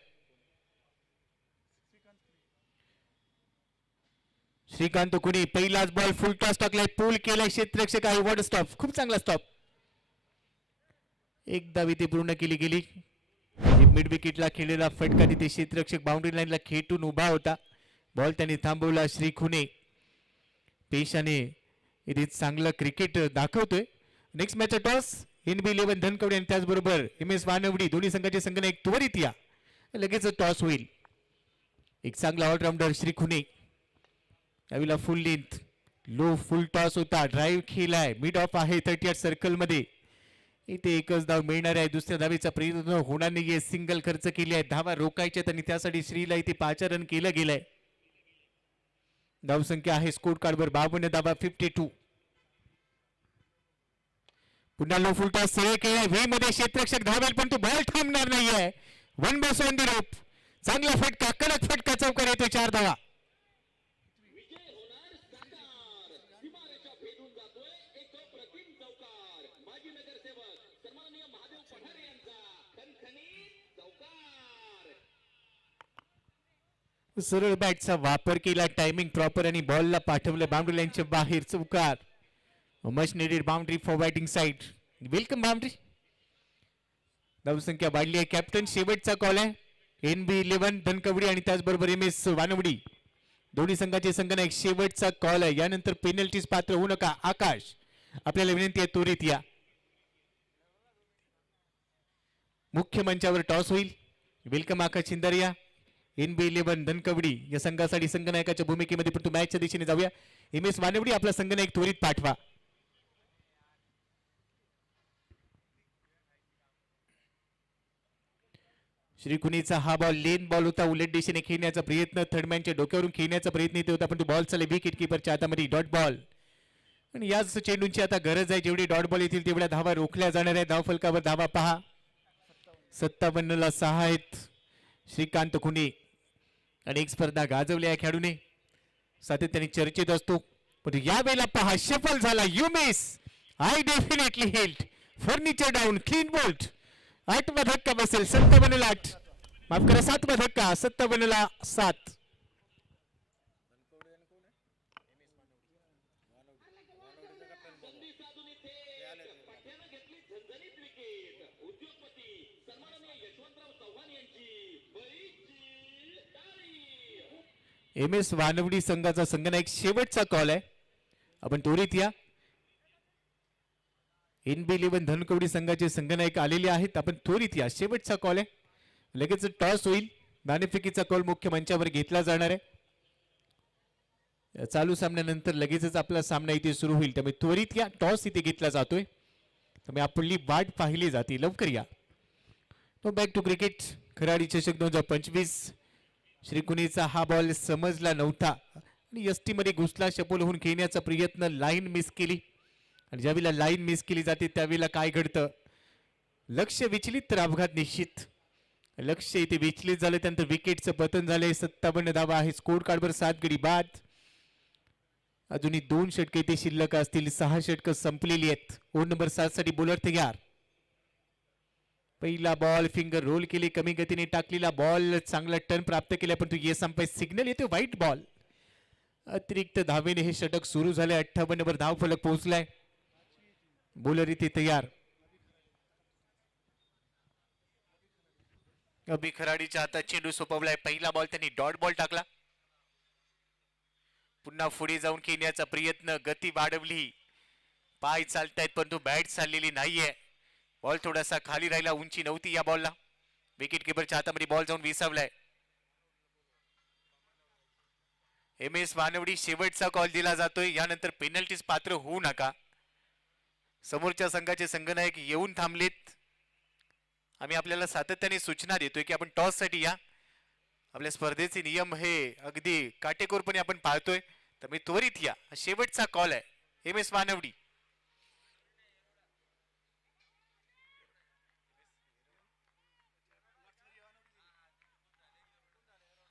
श्रीकांत कुणी पहिलाच बॉल फुल टॉस टाकलाय. पूल केलाय. क्षेत्ररक्षक आहे. Ward stop. खूप चांगला स्टॉप. एक धाव इथे पूर्ण केली गेली. मिड विकेटला खेळलेला फटका तिथे क्षेत्ररक्षक बाउंड्री लाईनला खेटून उभा होता. बॉल त्यांनी थांबवला. श्री खुने पेशाने इथे चांगलं क्रिकेट दाखवतोय. Next match toss NB11 Dhankawadi आणि त्याचबरोबर MS वानवडी दोन्ही संघाचे संघनायक त्वरित या. लगेच टॉस होईल. एक चांगला ऑलराऊंडर श्री खुने यावेळेला फुल लेंथ लो फुल टॉस होता. ड्राईव्ह केलाय. मिड ऑफ आहे 38 सर्कल मध्ये. इथे एकच धाव मिळणार आहे. दुसऱ्या धावेचा प्रयत्न होणार नाहीये. सिंगल खर्च केली आहे. धावा रोखायच्यात आणि त्यासाठी श्रीला इथे 5 रन केलं गेलंय. धावसंख्या आहे स्कोर कार्डवर 52 धावा 52. पुन्हा लो फुल टॉस सरळ केलाय. व्ही मध्ये क्षेत्ररक्षक धावेल पण तो बॉल थांबणार नाहीये. One boss on the rope. चांगला फटका कडक फटका चौकार येतो 4 धावा. सरळ बॅटचा वापर केला. टायमिंग प्रॉपर आणि बॉलला पाठवलं बाउंड्री लाईनच्या बाहेर. चौकार. Much needed boundary for batting side. Welcome boundary. धावसंख्या वाढली आहे. कॅप्टन शेवटचा कॉल आहे. NB11 धनकवडी आणि त्याचबरोबर MS वानवडी दोन्ही संघाचे संघनायक शेवटचा कॉल आहे. यानंतर पेनल्टीज पात्र होऊ नका. आकाश आपल्याला विनंती आहे त्वरित या. मुख्य मंचावर टॉस होईल. वेलकम आकाश चिंदारिया. NB11 धनकवडी या संघासाठी संघनायकाच्या भूमिकेमध्ये परंतु मॅचच्या दिशेने जाऊया. MS वानवडी आपला संघनायक त्वरित पाठवा. श्रीकुनीचा हा बॉल लेन बॉल होता. उलट दिशेने खेळण्याचा प्रयत्न. थर्डमॅनच्या डोक्यावरून खेळण्याचा प्रयत्न इथे होता पण तो बॉल चालले विकेट किपरच्या हातामध्ये. डॉट बॉल आणि याच चेंडूंची आता गरज आहे. जेवढे डॉट बॉल येतील तेवढ्या धावा रोखल्या जाणार आहे. धाव फलकावर धावा पहा. 57 ला 6 आहेत. श्रीकांत खुने अनेक स्पर्धा गाजवल्या या खेळाडूने. सातत्याने चर्चेत असतो पण या वेळेला पहा शफल झाला. You miss. I definitely held. Furniture down. Clean bowled. 8वा धक्का बसेल. 57 ला 8. माफ करा 7वा धक्का. 57 ला 7. MS वानवडी संघाचा संघनायक शेवटचा कॉल आहे. आपण त्वरित या. NB11 धनकवडी संघाचे संघनायक आलेले आहेत. आपण त्वरित या. शेवटचा कॉल आहे. लगेच टॉस होईल. नाणेफेकीचा कॉल मुख्य मंचावर घेतला जाणार आहे. चालू सामन्यानंतर लगेचच आपला सामना इथे सुरू होईल. त्यामुळे त्वरित या. टॉस इथे घेतला जातोय त्यामुळे आपली वाट पाहिली जाते. लवकर या. Back to cricket. खराडी चषक 2025. श्रीकुनीचा हा बॉल समजला नव्हता आणि यष्टी मध्ये घुसला. शपोल होऊन खेळण्याचा प्रयत्न. लाईन मिस केली आणि ज्यावेळेला लाईन मिस केली जाते त्यावेळेला काय घडतं. लक्ष विचलित तर अपघात निश्चित. लक्ष इथे विचलित झालं त्यानंतर विकेटचं पतन झालंय. 57 धावा आहे स्कोर कार्डवर. 7 गडी बाद. अजूनही 2 षटके इथे शिल्लक असतील. 6 षटकं संपलेली आहेत. ओव्हर नंबर 7 साठी बॉलर तयार. पहिला बॉल फिंगर रोल केली. कमी गतीने टाकलेला बॉल. चांगला टर्न प्राप्त केला पण तो येस अंपायर सिग्नल येते व्हाईट बॉल. अतिरिक्त धावेने हे षटक सुरू झाले. 58 वर धाव फलक पोहोचलाय. बॉलर इथे तयार. अभि खराडीच्या हातात चेंडू सोपवलाय. पहिला बॉल त्यांनी डॉट बॉल टाकला. पुन्हा पुढे जाऊन खेळण्याचा प्रयत्न. गती वाढवली. पाय चालतायत पण तो बॅट चाललेली नाहीये. बॉल थोडासा खाली राहिला. उंची नव्हती या बॉलला. विकेट किपरच्या हातामध्ये बॉल जाऊन विसावलाय. MS वानवडी शेवटचा कॉल दिला जातोय. यानंतर पेनल्टीज पात्र होऊ नका. समोरच्या संघाचे संघनायक येऊन थांबलेत. आम्ही आपल्याला सातत्याने सूचना देतोय की आपण टॉस साठी या. आपल्या स्पर्धेचे नियम हे अगदी काटेकोरपणे आपण पाळतोय त्यामुळे त्वरित या. शेवटचा कॉल आहे. MS वानवडी.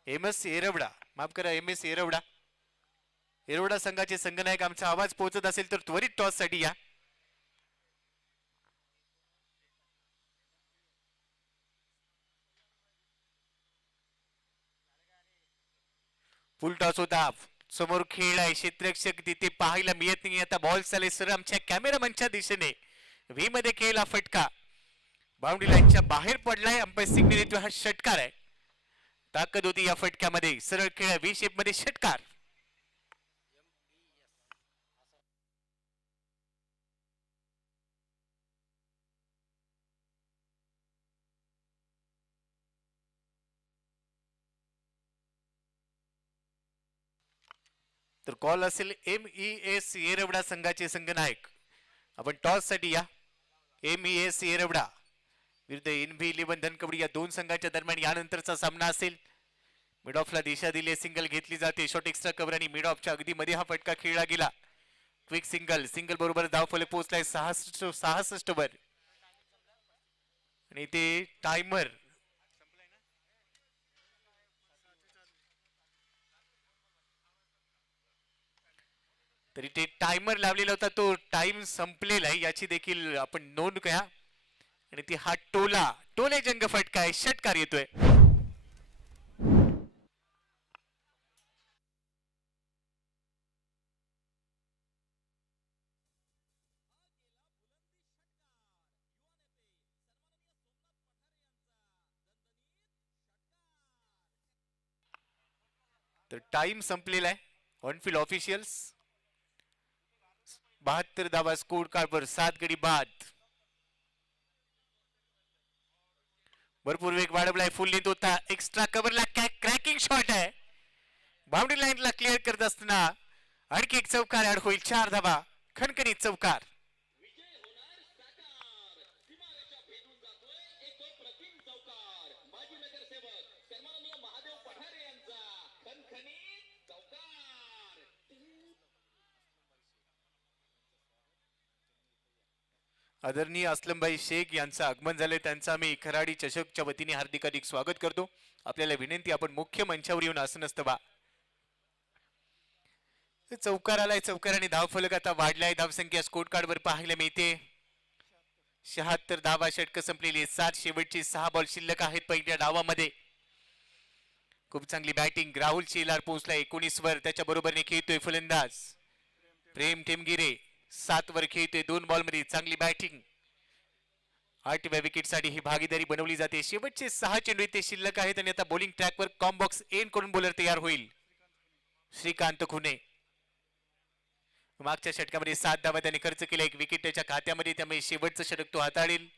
MS एरवडा. माफ करा MS एरवडा. एरवडा संघाचे संघनायक आमचा आवाज पोहोचत असेल तर त्वरित टॉस साठी या. फुल टॉस होता. समोर खेळ आहे. क्षेत्ररक्षक तिथे पाहायला मिळत नाही. आता बॉल चालेल सर आमच्या कॅमेरामनच्या दिशेने. व्ही मध्ये खेळला फटका. बाउंड्री लाईनच्या बाहेर पडलाय. अंपायर सिग्नल येतो. हा षटकार आहे. ताकद होती या फटक्यामध्ये. सरळ खेळ. व्ही शेप मध्ये षटकार. तर कॉल असेल MES येरवडा संघाचे संघनायक. आपण टॉस साठी या. MES येरवडा विरुद्ध NV11 धनकवडी या दोन संघाच्या दरम्यान यानंतरचा सामना असेल. मिड ऑफला दिशा दिली, सिंगल घेतली जाते. शॉट एक्स्ट्रा कव्हर आणि मिड ऑफच्या अगदी मध्ये हा फटका खेळला गेला. क्विक सिंगल बरोबर धावफलक पोहोचलाय 66 वर आणि ते टायमर तरी ते टायमर लावलेला होता, तो टाइम संपलेला आहे याची देखील आपण नोंद घ्या. आणि ती हा टोले जंग फटका आहे, षटकार येतोय. तर टाइम संपलेला आहे. ऑनफिल्ड ऑफिशियल्स 72 धावा स्कोर कार्ड वर 7 गडी बाद. भरपूर वेग वाढवलाय. फुल लेंथ होता, एक्स्ट्रा कव्हरला क्रॅकिंग शॉट आहे. बाउंड्री लाईनला क्लिअर करत असताना आणखी एक चौकार ऍड होईल. 4 धावा, खणखणीत चौकार. आदरणीय असलमभाई शेख यांचं आगमन झाले, त्यांचं आम्ही खराडी चषकच्या वतीने हार्दिक स्वागत करतो. आपल्याला विनंती, आपण मुख्य मंचावर येऊन आसन असतं. चौकार आलाय, चौकाराने धावफलक आता वाढलाय. धावसंख्या स्कोर कार्ड वर पाहायला मिळते 76 धावा. षटक संपलेली 7, शेवटची 6 बॉल शिल्लक आहेत पहिल्या डावामध्ये. खूप चांगली बॅटिंग. राहुल शेलार पोहोचलाय 19 वर, त्याच्या बरोबरीने खेळतोय फलंदाज प्रेम टेमगिरे. 7 वर खेळतोय, 2 बॉल मध्ये चांगली बॅटिंग. 8व्या विकेट साठी ही भागीदारी बनवली जाते. शेवटचे 6 चेंडू इथे शिल्लक आहेत आणि आता बॉलिंग ट्रॅक वर कॉम्बॉक्स एन करून बॉलर तयार होईल. श्रीकांत खुने मागच्या षटकामध्ये 7 धावा त्यांनी खर्च केला, 1 विकेट त्याच्या खात्यामध्ये, त्यामुळे शेवटचं षटक तो हाताळेल.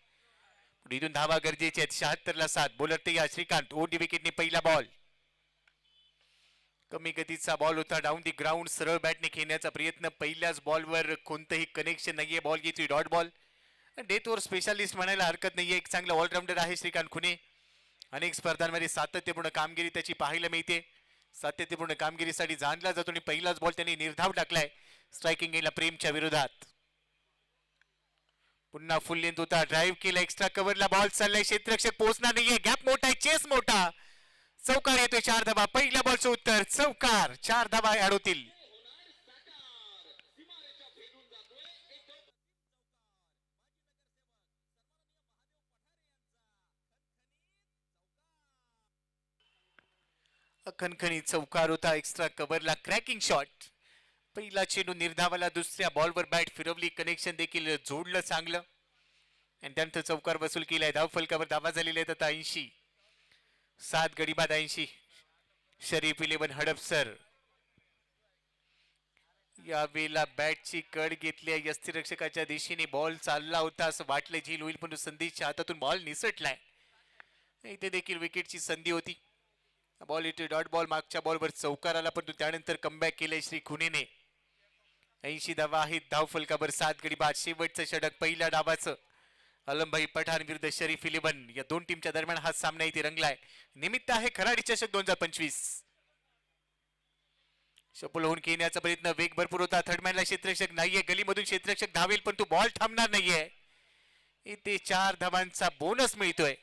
इथून धावा गरजेचे आहेत. 76 ला 7. बॉलर तयार श्रीकांत. ओडी विकेटने पहिला बॉल. कमी गतीचा बॉल होता, डाऊन दी ग्राउंड. सरळ बॅटने खेळण्याचा प्रयत्न. पहिल्याच बॉलवर कोणतंही कनेक्शन नाहीये. बॉल घेतोय dot ball. Death over specialist म्हणायला हरकत नाहीये. एक चांगला ऑलराऊंडर आहे श्रीकांत खुने. अनेक स्पर्धांमध्ये सातत्यपूर्ण कामगिरी त्याची पाहायला मिळते. सातत्यपूर्ण कामगिरीसाठी जाणला जातो आणि पहिलाच बॉल त्यांनी निर्धाव टाकलाय स्ट्रायकिंग गेला प्रेमच्या विरोधात. पुन्हा फुल लेंथ होता, ड्राईव्ह केला, एक्स्ट्रा कव्हरला बॉल चाललाय. क्षेत्ररक्षक पोहोचणार नाहीये. गॅप मोठा आहे, चेस मोठा. चौकार येतोय. 4 धावा. पहिल्या बॉलचं उत्तर चौकार. 4 धावा ऍड होतील. खणखणीत चौकार होता. एक्स्ट्रा कव्हरला क्रॅकिंग शॉट. पहिला चेंडू निर्धावाला, दुसऱ्या बॉलवर बॅट फिरवली, कनेक्शन देखील जोडलं चांगलं आणि त्यानंतर चौकार वसूल केलाय. धावफलकावर धावा झालेल्या आहेत आता 80. 7 गडी बाद 80. शरीफ 11 हडपसर. यावेळेला बॅटची कड घेतली आहे यष्टिरक्षकाच्या दिशेने. बॉल चालला होता असं वाटलं झील होईल, पण संधीच्या हातातून बॉल निसटलाय. इथे देखील विकेटची संधी होती. बॉल इथे डॉट बॉल. मागच्या बॉलवर चौकार आला, परंतु त्यानंतर कमबॅक केलंय श्री खुनेने. 80 धावा आहेत धावफलकावर. 7 गडी बाद. शेवटचं षटक पहिल्या डावाचं. अलमभाई पठाण विरुद्ध शरीफ 11 या दोन टीमच्या दरम्यान हा सामना इथे रंगलाय. निमित्त आहे खराडी चषक 2025. सफल होऊन खेळण्याचा प्रयत्न. वेग भरपूर होता. थर्डमॅनला क्षेत्ररक्षक नाहीये. गलीमधून क्षेत्ररक्षक धावेल, पण तो बॉल थांबणार नाहीये. इथे 4 धावांचा बोनस मिळतोय.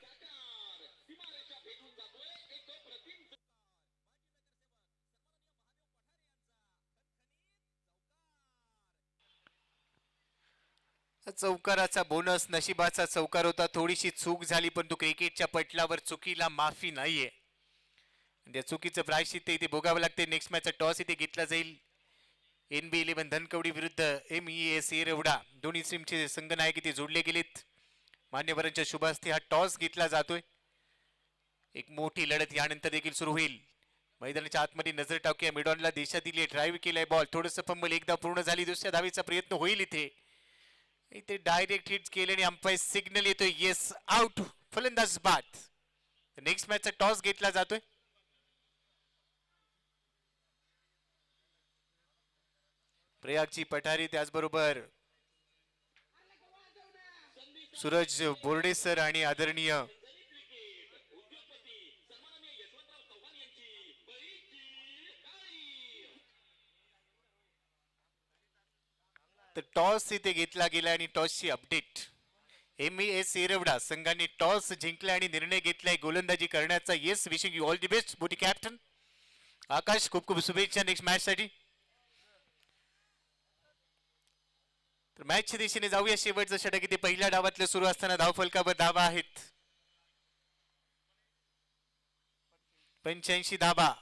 चौकाराचा बोनस नशिबाचा चौकार होता. थोडीशी चूक झाली, पण तो क्रिकेटच्या पटलावर चुकीला माफी नाहीये. त्या चुकीचं प्रायश्चित्त इथे भोगावं लागते. नेक्स्ट मॅचचा टॉस इथे घेतला जाईल. NV11 धनकवडी विरुद्ध MES येरवडा. दोन्ही टीमचे संघनायक इथे जोडले गेलेत. मान्यवरांच्या शुभ हस्ते हा टॉस घेतला जातोय. एक मोठी लढत यानंतर देखील सुरू होईल. मैदानाच्या आतमध्ये नजर टाकूया. मिडॉनला दिशा दिली, ड्राईव्ह केलाय बॉल. थोडंसं फंबल एकदा पूर्ण झाली. दुसऱ्या धावेचा प्रयत्न होईल इथे. इथे डायरेक्ट हिट केल्याने अंपायर सिग्नल येतोय येस आउट. फलंदाज बाद. नेक्स्ट मॅचचा टॉस घेतला जातोय. प्रयागची पठारी, त्याचबरोबर सूरज बोर्डे सर आणि आदरणीय तर टॉस इथे घेतला गेला आणि टॉसची अपडेट. MES येरवडा संघाने टॉस जिंकला आणि निर्णय घेतलाय गोलंदाजी करण्याचा. Yes, wishing you all the best मोठी कॅप्टन. आकाश, खूप खूप शुभेच्छा नेक्स्ट मॅच साठी. तर मॅचच्या दिशेने जाऊया. शेवटचं षटक इथे पहिल्या डावातले सुरू असताना धावफलकावर धावा आहेत 85 धावा.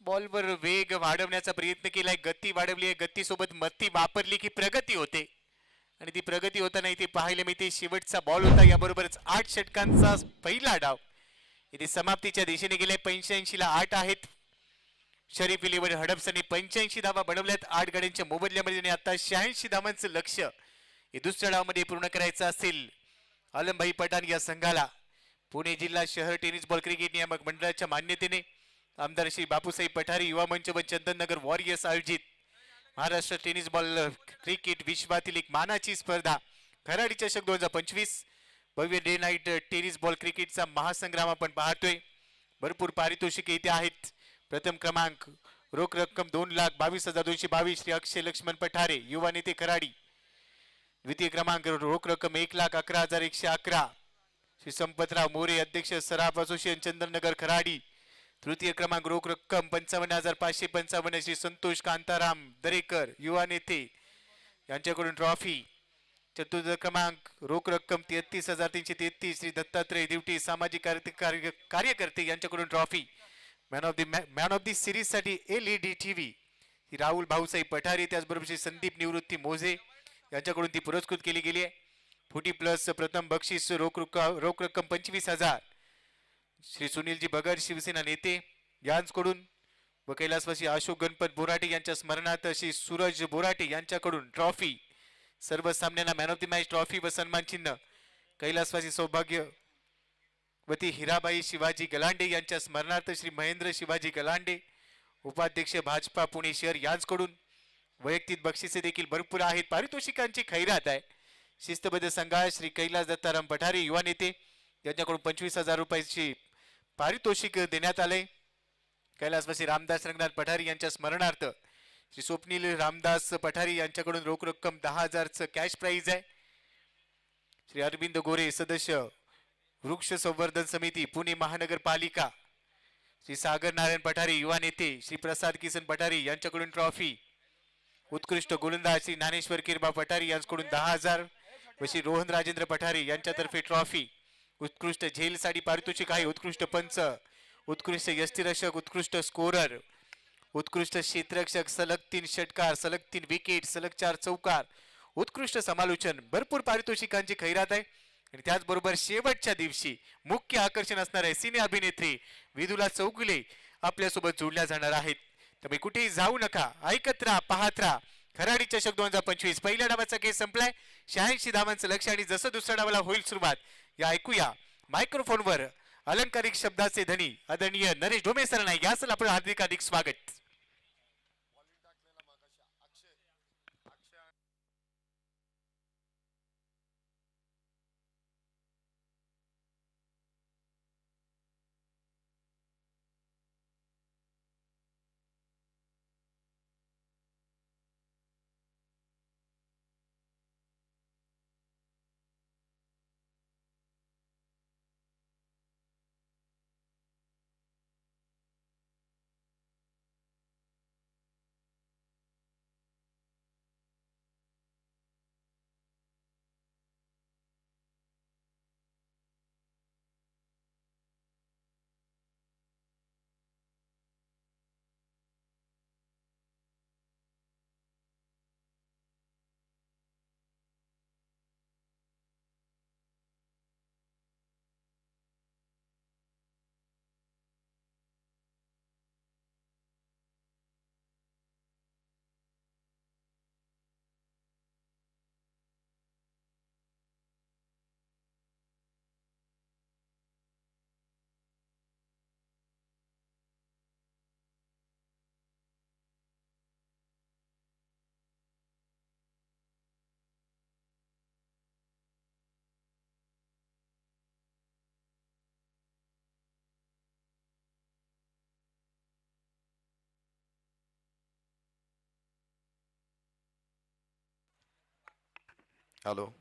बॉलवर वेग वाढवण्याचा प्रयत्न केलाय, गती वाढवली आहे, गतीसोबत मती वापरली की प्रगती होते आणि ती प्रगती होताना इथे पाहायला मिळते. शेवटचा बॉल होता, याबरोबरच 8 षटकांचा पहिला डाव इथे समाप्तीच्या दिशेने गेले. 85 ला 8 आहेत. शरीफ इलेव्हन हडपसने 85 धावा बनवल्यात 8 गड्यांच्या मोबदल्यामध्ये आणि आता 86 धावांचं लक्ष हे दुसऱ्या डावामध्ये पूर्ण करायचं असेल आलमभाई पठाण या संघाला. पुणे जिल्हा शहर टेनिस बॉल क्रिकेट नियामक मंडळाच्या मान्यतेने आमदार श्री बापूसाहेब पठारे युवा मंच व चंदननगर वॉरियर्स आयोजित महाराष्ट्र टेनिस बॉल क्रिकेट विश्वातील एक मानाची स्पर्धा खराडी चषक 2025 भव्य डे नाईट टेनिस बॉल क्रिकेटचा महासंग्राम आपण पाहतोय. भरपूर पारितोषिके इथे आहेत. प्रथम क्रमांक रोख रक्कम 2,22,222 श्री अक्षय लक्ष्मण पठारे युवा नेते खराडी. द्वितीय क्रमांक रोख रक्कम 1,11,111 श्री संपतराव मोरे अध्यक्ष सराफ असोसिएशन चंदननगर खराडी. तृतीय क्रमांक रोख रक्कम 55,555 श्री संतोष कांताराम दरेकर युवा नेते यांच्याकडून ट्रॉफी. चतुर्थ क्रमांक रोख रक्कम 33,333 श्री दत्तात्रय दिवटी सामाजिक कार्यकर्ते यांच्याकडून trophy. Man of the series साठी LED TV राहुल भाऊसाहेब पठारे, त्याचबरोबर श्री संदीप निवृत्ती मोजे यांच्याकडून ती पुरस्कृत केली गेली आहे. 40 प्लस प्रथम बक्षीस रोख रक्कम 25,000 श्री सुनीलजी बगर शिवसेना नेते यांच्याकडून व कैलासवासी अशोक गणपत बोराटे यांच्या स्मरणार्थ श्री सूरज बोराटे यांच्याकडून ट्रॉफी. सर्व सामन्यांना man of the match trophy व सन्मान चिन्ह कैलासवासी सौभाग्यवती हिराबाई शिवाजी गलांडे यांच्या स्मरणार्थ श्री महेंद्र शिवाजी गलांडे उपाध्यक्ष भाजपा पुणे शहर यांच्याकडून. वैयक्तिक बक्षिसे देखील भरपूर आहेत. पारितोषिकांची खैरात आहे. शिस्तबद्ध संघ श्री कैलास दत्ताराम पठारे युवा नेते यांच्याकडून 25,000 रुपयाची पारितोषिक देण्यात आले. कैलासवासी रामदास रंगनाथ पठारी यांच्या स्मरणार्थ श्री स्वप्नील रामदास पठारी यांच्याकडून रोख रक्कम 10,000 कॅश प्राइज आहे. श्री अरविंद गोरे सदस्य वृक्ष संवर्धन समिती पुणे महानगरपालिका श्री सागर नारायण पठारी युवा नेते श्री प्रसाद किसन पठारी यांच्याकडून ट्रॉफी. उत्कृष्ट गोलंदाज श्री ज्ञानेश्वर किरबा पठारी यांच्याकडून 10,000 व श्री रोहन राजेंद्र पठारे यांच्यातर्फे ट्रॉफी. उत्कृष्ट झेल साठी पारितोषिक आहे. उत्कृष्ट पंच, उत्कृष्ट यष्टिरक्षक, उत्कृष्ट स्कोरर, उत्कृष्ट क्षेत्ररक्षक, सलग 3 षटकार, सलग 3 विकेट, सलग 4 चौकार, उत्कृष्ट समालोचन, भरपूर पारितोषिकांची खैरात आहे. आणि त्याचबरोबर शेवटच्या दिवशी मुख्य आकर्षण असणार आहे. सिने अभिनेत्री विदुला चौगुले आपल्यासोबत जोडल्या जाणार आहेत. त्यामुळे कुठेही जाऊ नका, ऐकत राहा, पाहत राहा. खराडी चषक 2025 पहिल्या डावाचा खेळ संपलाय. 86 धावांचं लक्ष आणि जसं दुसऱ्या डावाला होईल सुरुवात या ऐकूया मायक्रोफोनवर अलंकारिक शब्दाचे धनी आदरणीय नरेश ढोमे सरांना यासल आपण हार्दिक स्वागत. हॅलो.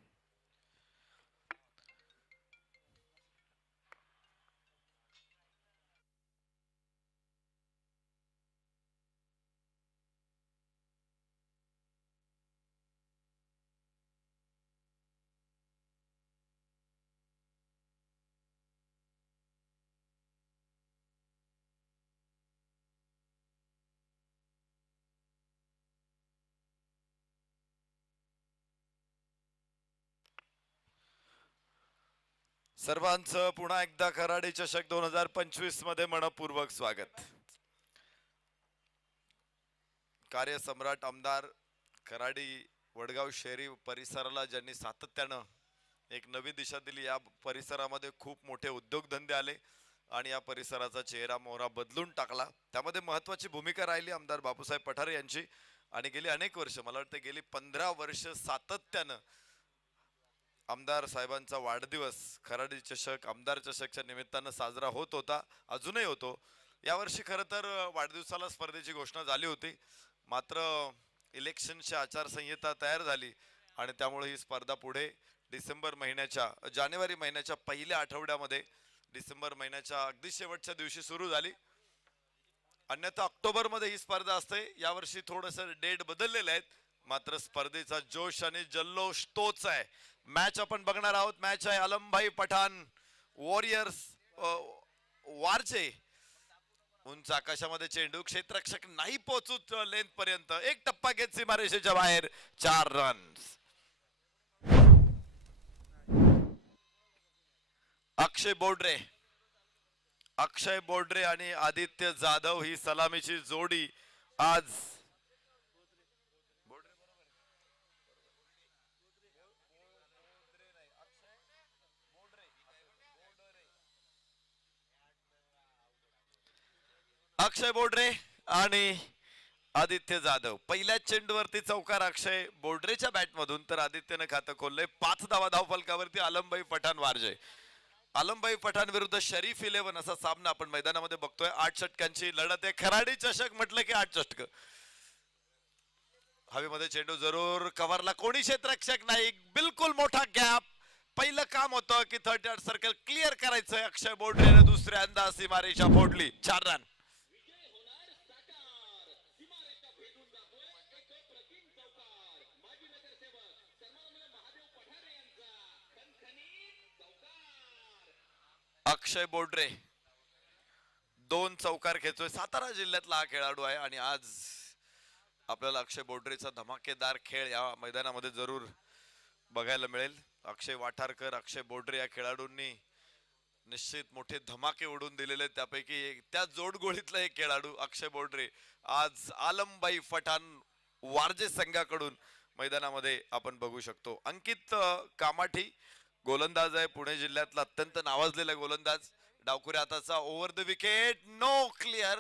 सर्वांचं पुन्हा एकदा खराडी चषक 2025 मध्ये मनपूर्वक स्वागत. कार्यसम्राट आमदार खराडी वडगाव शहरी परिसराला ज्यांनी सातत्यानं एक नवी दिशा दिली, या परिसरामध्ये खूप मोठे उद्योगधंदे आले आणि या परिसराचा चेहरा मोहरा बदलून टाकला. त्यामध्ये महत्वाची भूमिका राहिली आमदार बापूसाहेब पठारे यांची. आणि गेली अनेक वर्ष, मला वाटतं गेली 15 वर्ष सातत्यानं आमदार साहेबांचा वाढदिवस खराडी चषक आमदार चषकच्या निमित्तानं साजरा होत होता, अजूनही होतो. यावर्षी खरं तर वाढदिवसाला स्पर्धेची घोषणा झाली होती, मात्र इलेक्शनची आचारसंहिता तयार झाली आणि त्यामुळे ही स्पर्धा पुढे जानेवारी महिन्याच्या पहिल्या आठवड्यामध्ये, डिसेंबर महिन्याच्या अगदी शेवटच्या दिवशी सुरू झाली. अन्यथा ऑक्टोबर मध्ये ही स्पर्धा असते. यावर्षी थोडंसं डेट बदललेले आहेत, मात्र स्पर्धेचा जोश आणि जल्लोष तोच आहे. मॅच आपण बघणार आहोत. मॅच आहे आलमभाई पठाण वॉरियर्स वारजे. उंच आकाशामध्ये चेंडू, क्षेत्ररक्षक नाही पोहोचूत लेंथ पर्यंत, एक टप्पा घेत सीमारेषेच्या बाहेर, 4 रन्स. अक्षय बोर्डरे आणि आदित्य जाधव ही सलामीची जोडी आज अक्षय बोर्डरे आणि आदित्य जाधव. पहिल्या चेंडूवरती चौकार अक्षय बोर्डरेच्या बॅटमधून, तर आदित्यने खातं खोललंय. 5 धावा धावफलकावरती आलमभाई पठाण वारजे. आलमभाई पठाण विरुद्ध शरीफ 11 असा सामना आपण मैदानामध्ये बघतोय. 8 षटकांची लढत आहे. खराडी चषक म्हटलं की 8 षटक. हवेमध्ये चेंडू जरूर, कव्हरला कोणी क्षेत्ररक्षक नाही, बिलकुल मोठा गॅप. पहिलं काम होतं की 30 सर्कल क्लिअर करायचंय. अक्षय बोर्डरेने दुसऱ्यांदा सीमारेषा फोडली, 4 रन. अक्षय बोर्डरे 2 चौकार खेचतोय. सातारा जिल्ह्यातला हा खेळाडू आहे आणि आज आपल्याला अक्षय बोर्डरेचा धमाकेदार खेळ या मैदानामध्ये जरूर बघायला मिळेल. अक्षय वाठारकर, अक्षय बोर्डरे या खेळाडूंनी निश्चित मोठे धमाके उडून दिलेले. त्यापैकी त्या जोडगोळीतला एक खेळाडू अक्षय बोर्डरे आज आलमभाई पठाण वारजे संघाकडून मैदानामध्ये आपण बघू शकतो. अंकित कामाठी गोलंदाज आहे, पुणे जिल्ह्यातला अत्यंत नावाजलेला गोलंदाज. डावखुऱ्या हाताचा, over the wicket, no clear.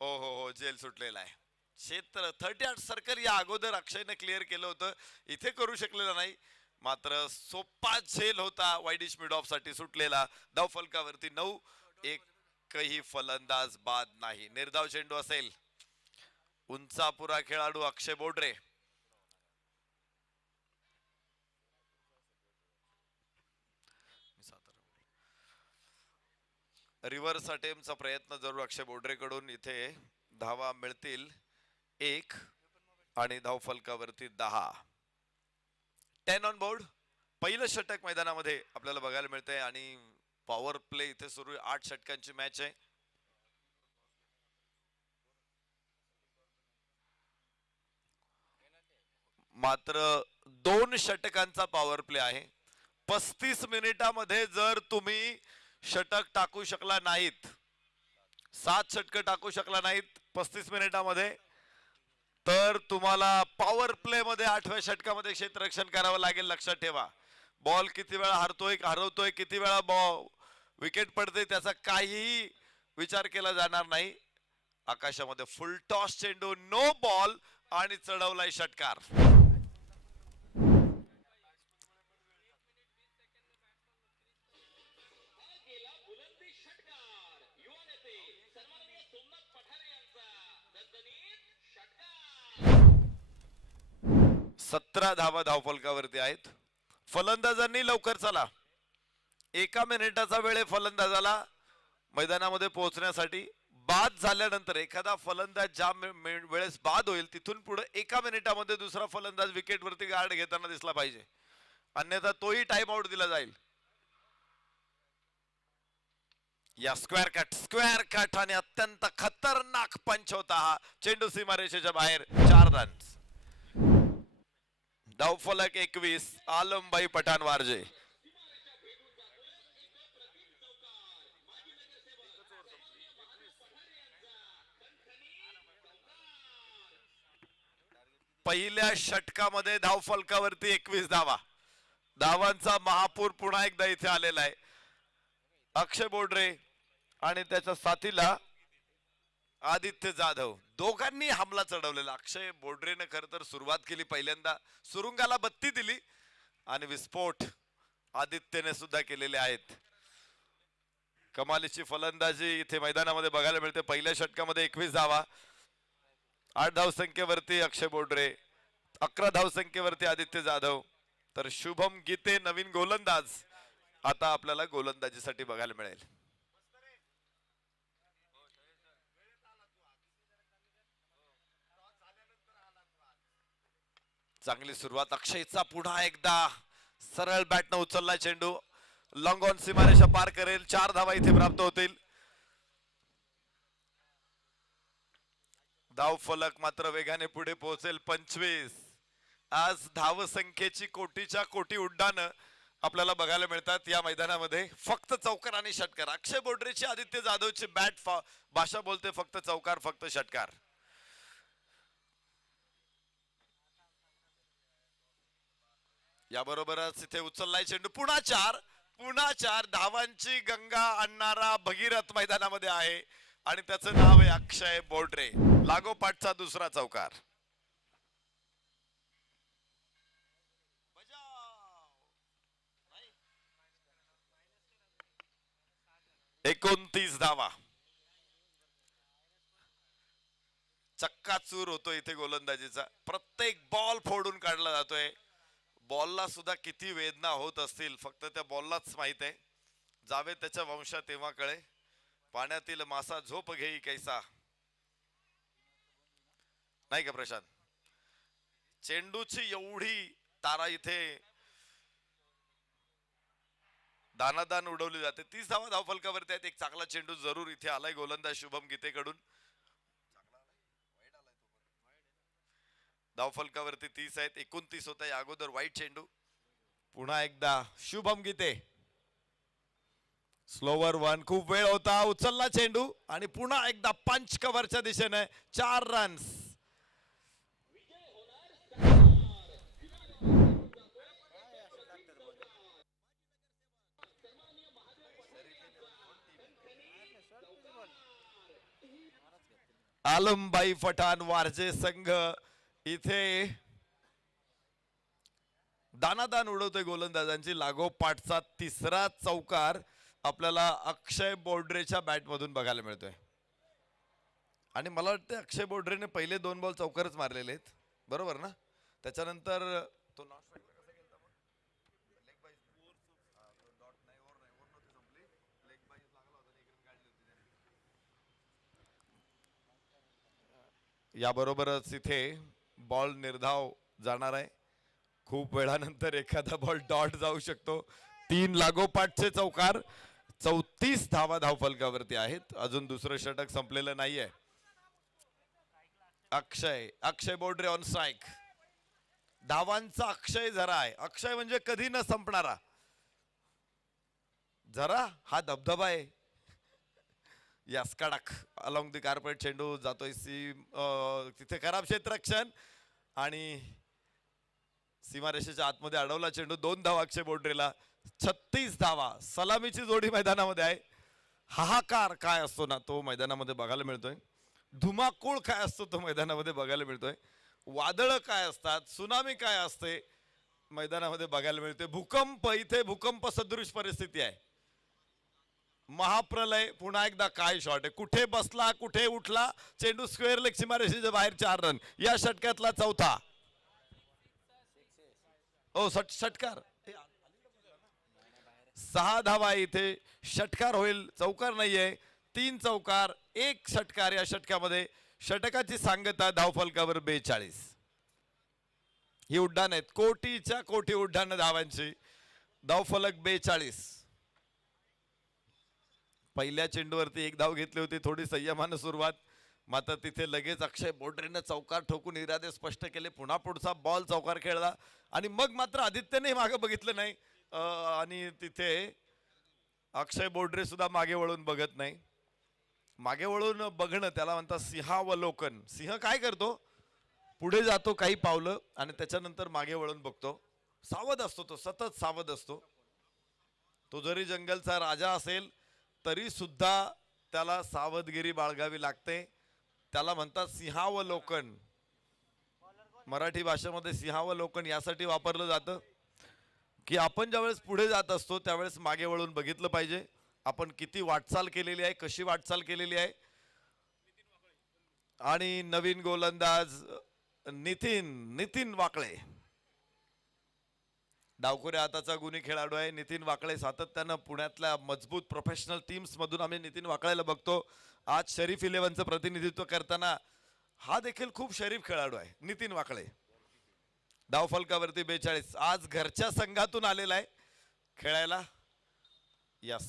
हो, जेल सुटलेला आहे. क्षेत्र 38 सर्कल या अगोदर अक्षयने क्लिअर केलं होतं, इथे करू शकलेला नाही. मात्र सोपा झेल होता वाईडिश मिड ऑफ साठी सुटलेला. धावफलकावरती 9, एकही फलंदाज बाद नाही. निर्धाव चेंडू असेल. उंचापुरा खेळाडू अक्षय बोर्डरे. रिव्हर्स अटेम्प्टचा प्रयत्न जरूर अक्षय बोर्डरे कडून. इथे धावा मिळतील 1 आणि धावफलकावरती 10. 10 ऑन बोर्ड. पहिलं षटक मैदानामध्ये आपल्याला बघायला मिळतंय आणि पॉवर प्ले इथे सुरू आहे. 8 षटकांची मॅच आहे. मात्र 2 षटकांचा पॉवर प्ले आहे. 35 मिनिटामध्ये जर तुम्ही षटक टाकू शकला नाहीत, 7 षटक टाकू शकला नाहीत 35 मिनिटामध्ये, तर तुम्हाला पॉवर प्ले मध्ये 8व्या षटकामध्ये क्षेत्ररक्षण करावं लागेल. लक्षात ठेवा. बॉल किती वेळा हरवतोय, किती वेळा विकेट पडते, त्याचा काहीही विचार केला जाणार नाही. आकाशामध्ये फुल टॉस चेंडू, नो बॉल आणि चढवलाय षटकार. सतरा धावा धावफलकावरती आहेत. फलंदाजांनी लवकर चला. 1 मिनिटाचा वेळ आहे फलंदाजाला मैदानामध्ये पोहोचण्यासाठी. बाद झाल्यानंतर एखादा फलंदाज ज्या वेळेस बाद होईल तिथून पुढे 1 मिनिटामध्ये दुसरा फलंदाज विकेटवरती गार्ड घेताना दिसला पाहिजे, अन्यथा तोही टाइम आउट दिला जाईल. या स्क्वेअर कट आणि अत्यंत खतरनाक पंच होता हा. चेंडू सीमारेषेच्या बाहेर. 4 रन्स. धावफलक 21. आलमबाई पठाण वारजे. पहिल्या षटकामध्ये धावफलकावरती 21 धावा. धावांचा महापूर पुन्हा एकदा इथे आलेला आहे. अक्षय बोडरे आणि त्याच्या साथीला आदित्य जाधव दोघांनी हमला चढवलेला. अक्षय बोडरेने खर तर सुरुवात केली, पहिल्यांदा सुरुंगाला बत्ती दिली आणि विस्फोट आदित्यने सुद्धा केलेले आहेत. कमालीची फलंदाजी इथे मैदानामध्ये बघायला मिळते. पहिल्या षटकामध्ये 21 धावा. 8 धावसंख्येवरती अक्षय बोडरे, 11 धावसंख्येवरती आदित्य जाधव, तर शुभम गीते नवीन गोलंदाज आता आपल्याला गोलंदाजीसाठी बघायला मिळेल. चांगली सुरुवात अक्षयचा. पुन्हा एकदा सरळ बॅटनं उचलला चेंडू. लॉंग ऑन सीमारेषा पार करेल. 4 धावा इथे प्राप्त होतील. धाव फलक मात्र वेगाने पुढे पोहोचेल. 25. आज धाव संख्येची कोटीच्या कोटी उड्डाण आपल्याला बघायला मिळतात या मैदानामध्ये. फक्त चौकार आणि षटकार. अक्षय बोडरेची, आदित्य जाधवची बॅट भाषा बोलते फक्त चौकार, फक्त षटकार. याबरोबरच इथे उचललाय चेंडू. पुन्हा 4 धावांची गंगा आणणारा भगीरथ मैदानामध्ये आहे आणि त्याचं नाव आहे अक्षय बोडरे. लागोपाठचा दुसरा चौकार. 29 धावा. चक्काचूर होतो इथे गोलंदाजीचा. प्रत्येक बॉल फोडून काढला जातोय. बॉलला सुद्धा किती वेदना होत असतील फक्त त्या बॉललाच माहित आहे. जावे त्याच्या वंशात तेव्हा कळे, पाण्यातील मासा झोप घेई कैसा. नाही का प्रशांत? चेंडूची एवढी तारा इथे दानादान उडवली जाते. 30 धावा धावफलकावरती आहेत. एक चांगला चेंडू जरूर इथे आलाय गोलंदाज शुभम गीतेकडून. धावफलकावरती 30 आहेत. 29 होता या अगोदर वाईट चेंडू. पुन्हा एकदा शुभम गीते. स्लोवर 1. खूप वेळ होता. उचलला चेंडू आणि पुन्हा एकदा पंच कव्हरच्या दिशेने 4 रन्स. आलमबाई पठाण वारजे संघ इथे दानादान उडवतोय गोलंदाजांची. लागोपाठचा तिसरा चौकार आपल्याला अक्षय बोडरेच्या बॅट मधून बघायला मिळतोय. आणि मला वाटतं अक्षय बोडरेने पहिले 2 बॉल चौकारच मारलेले आहेत, बरोबर ना? त्याच्यानंतर तो याबरोबरच इथे बॉल निर्धाव जाणार आहे. खूप वेळानंतर एखादा बॉल डॉट जाऊ शकतो. 3 लागोपाठचे चौकार. 34 धावा धावफलकावरती आहेत. अजून दुसरं षटक संपलेलं नाहीये. अक्षय बोडरे ऑन स्ट्राइक. धावांचा अक्षय जरा आहे. अक्षय म्हणजे कधी न संपणारा. जरा हा धबधबा आहे. यस, कडक अलॉंग दी कार्पेट चेंडू जातोय तिथे खराब क्षेत्ररक्षण आणि सीमारेषेच्या आतमध्ये अडवला चेंडू. 2 धावा अक्षय बोडरेला. 36 धावा. सलामीची जोडी मैदानामध्ये आहे. हाहाकार काय असतो ना तो मैदानामध्ये बघायला मिळतोय. धुमाकूळ काय असतो तो मैदानामध्ये बघायला मिळतोय. वादळ काय असतात, सुनामी काय असते मैदानामध्ये बघायला मिळते. भूकंप, इथे भूकंप सदृश परिस्थिती आहे. महाप्रलय. पुन्हा एकदा काय शॉट आहे. कुठे बसला, कुठे उठला. चेंडू स्क्वेअर लेग सीमारेषेच्या बाहेर. 4 रन. या षटकातला चौथा. षटकार 6 धावा इथे षटकार होईल, चौकार नाहीये. 3 चौकार 1 षटकार. या षटकामध्ये षटकाची सांगता धावफलकावर 42. ही उड्डाण आहेत, कोटीच्या कोटी उड्डाण धावांची. धावफलक 42. पहिल्या चेंडूवरती 1 धाव घेतली होती, थोडी संयमानं सुरुवात, मात्र तिथे लगेच अक्षय बोड्रेनं चौकार ठोकून इरादे स्पष्ट केले. पुन्हा पुढचा बॉल चौकार खेळला आणि मग मात्र आदित्यने मागे बघितलं नाही आणि तिथे अक्षय बोड्रे सुद्धा मागे वळून बघत नाही. मागे वळून बघणं त्याला म्हणतात सिंहावलोकन. सिंह काय करतो, पुढे जातो काही पावलं आणि त्याच्यानंतर मागे वळून बघतो. सावध असतो तो, सतत सावध असतो. तो जरी जंगलचा राजा असेल तरी सुद्धा त्याला सावधगिरी बाळगावी लागते. त्याला म्हणतात सिंहावलोकन. मराठी भाषेमध्ये सिंहावलोकन यासाठी वापरलं जातं की आपण ज्यावेळेस पुढे जात असतो त्यावेळेस मागे वळून बघितलं पाहिजे, आपण किती वाटचाल केलेली आहे, कशी वाटचाल केलेली आहे. आणि नवीन गोलंदाज नितीन वाकळे, डावखुऱ्या हाताचा गुणी खेळाडू आहे नितीन वाकळे. सातत्यानं पुण्यातल्या मजबूत प्रोफेशनल टीम्स मधून आम्ही नितीन वाकळेला बघतो. आज शरीफ 11चं प्रतिनिधित्व करताना हा देखील खूप शरीफ खेळाडू आहे नितीन वाकळे. धावफलकावरती 42. आज घरच्या संघातून आलेला आहे खेळायला. यस,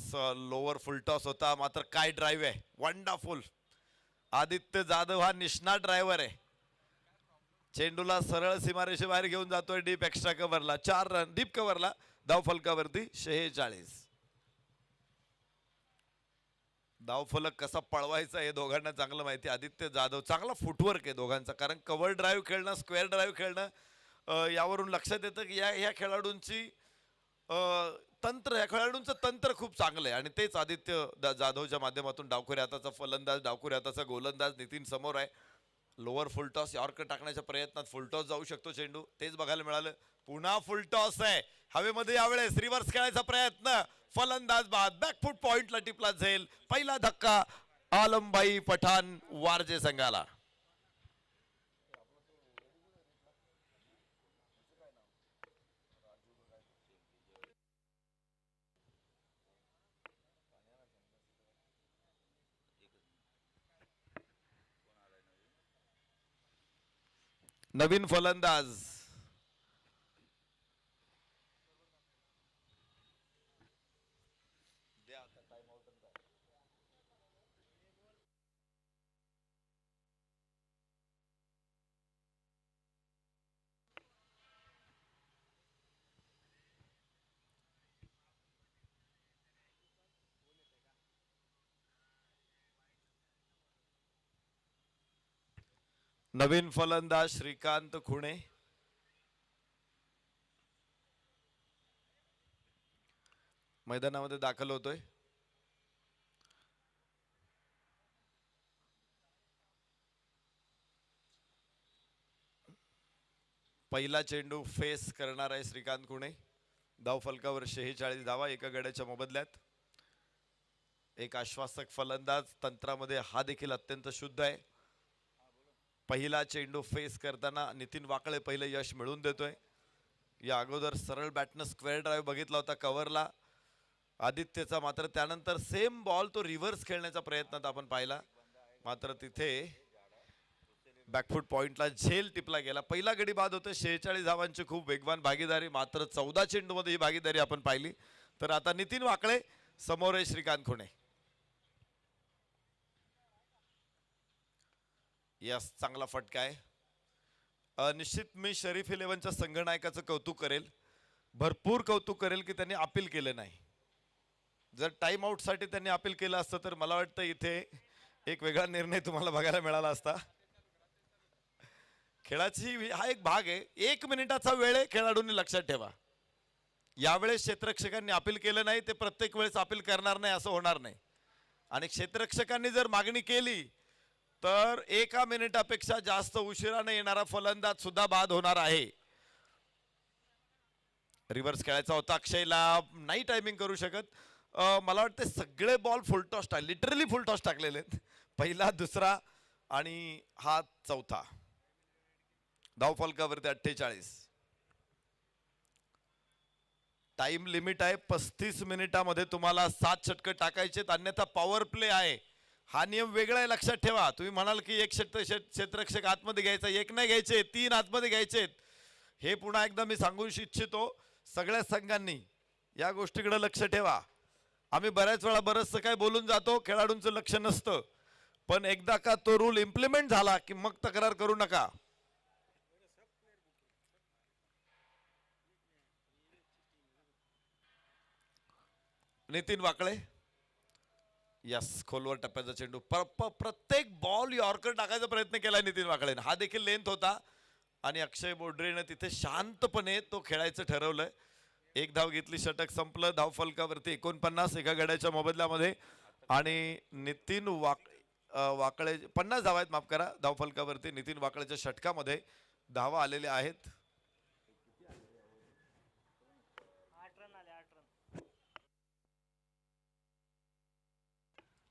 लोअर फुलटॉस होता, मात्र काय ड्राईव्ह आहे, वंडरफुल. आदित्य जाधव हा निष्णात ड्रायव्हर आहे. चेंडूला सरळ सीमारेषेबाहेर घेऊन जातोय डीप एक्स्ट्रा कव्हरला. 4 रन डीप कव्हरला. धावफलकावरती 46. धावफलक कसा पळवायचा हे दोघांना चांगलं माहिती. आदित्य जाधव, चांगला फुटवर्क आहे दोघांचा, कारण कव्हर ड्राईव्ह खेळणं, स्क्वेअर ड्राईव्ह खेळणं यावरून लक्षात येतं की या खेळाडूंची तंत्र, या खेळाडूंचं तंत्र खूप चांगलं आहे. आणि तेच आदित्य जाधवच्या माध्यमातून डावखुऱ्या हाताचा फलंदाज, डावखुऱ्या हाताचा गोलंदाज नितीन समोर आहे. लोअर फुलटॉस, यॉर्कर टाकण्याच्या प्रयत्नात फुलटॉस जाऊ शकतो चेंडू, तेच बघायला मिळालं. पुन्हा फुलटॉस आहे हवेमध्ये, यावेळेस रिव्हर्स खेळायचा प्रयत्न, फलंदाज बाद, बॅकफूट पॉइंटला टिपला जाईल. पहिला धक्का आलमबाई पठाण वारजे संघाला. नवीन फलंदाज श्रीकांत खुणे. मैदानामध्ये दाखल होतोय. पहिला चेंडू फेस करणार आहे श्रीकांत खुणे. धावफलकावर 46 धावा एका गड्याच्या मोबदल्यात. एक आश्वासक फलंदाज, तंत्रामध्ये हा देखील अत्यंत शुद्ध आहे. पहिला चेंडू फेस करताना नितीन वाकळे पहिलं यश मिळवून देतोय. या अगोदर सरळ बॅटनं स्क्वेअर ड्राईव्ह बघितला होता कव्हरला आदित्यचा, मात्र त्यानंतर सेम बॉल तो रिव्हर्स खेळण्याचा प्रयत्नात आपण पाहिला, मात्र तिथे बॅकफूट पॉइंटला झेल टिपला गेला. पहिला गडी बाद होतो. 46 धावांची खूप वेगवान भागीदारी, मात्र 14 चेंडूमध्ये ही भागीदारी आपण पाहिली. तर आता नितीन वाकळे समोर आहे श्रीकांत खुणे. यस, चांगला फटका आहे. निश्चित मी शरीफ 11च्या संघनायकाचं कौतुक करेल, भरपूर कौतुक करेल की त्यांनी अपील केलं नाही. जर टाइम आउट साठी त्यांनी अपील केलं असतं तर मला वाटतं इथे एक वेगळा निर्णय तुम्हाला बघायला मिळाला असता. खेळाची हा एक भाग आहे. 1 मिनिटाचा वेळ आहे, खेळाडूंनी लक्षात ठेवा. यावेळेस क्षेत्ररक्षकांनी अपील केलं नाही, ते प्रत्येक वेळेस अपील करणार नाही असं होणार नाही. आणि क्षेत्ररक्षकांनी जर मागणी केली तर 1 मिनिटापेक्षा जास्त उशिराने येणारा फलंदाज सुद्धा बाद होणार आहे. रिव्हर्स खेळायचा होता अक्षयला, नाही टायमिंग करू शकत. मला वाटतं सगळे बॉल फुलटॉस टाकले, लिटरली फुलटॉस टाकलेले आहेत. पहिला, दुसरा आणि हा चौथा. धावफलकावरती 48. टाइम लिमिट आहे 35 मिनिटामध्ये तुम्हाला 7 षटकं टाकायचे, अन्यथा पॉवर प्ले आहे. हा नियम वेगळा आहे, लक्षात ठेवा. तुम्ही म्हणाल की एक क्षेत्ररक्षक आतमध्ये घ्यायचा, एक नाही घ्यायचे, 3 आतमध्ये घ्यायचे. हे पुन्हा एकदा मी सांगू इच्छितो सगळ्या संघांनी या गोष्टीकडे लक्ष ठेवा. आम्ही बऱ्याच वेळा बरंचसं काय बोलून जातो, खेळाडूंचं लक्ष नसतं, पण एकदा का तो रूल इम्प्लिमेंट झाला की मग तक्रार करू नका. नितीन वाकळे, यस, खोलवर टप्प्याचा चेंडू. प्रत्येक बॉल यॉर्कर टाकायचा प्रयत्न केला नितीन वाकळेने. हा देखील लेंथ होता आणि अक्षय बोड्रेने तिथे शांतपणे तो खेळायचं ठरवलंय. 1 धाव घेतली, षटक संपलं. धाव फलकावरती 49 एका गड्याच्या मोबदल्यामध्ये. आणि नितीन वाकळे 50 धावा आहेत, माफ करा, धाव फलकावरती. नितीन वाकळेच्या षटकामध्ये धावा आलेल्या आहेत.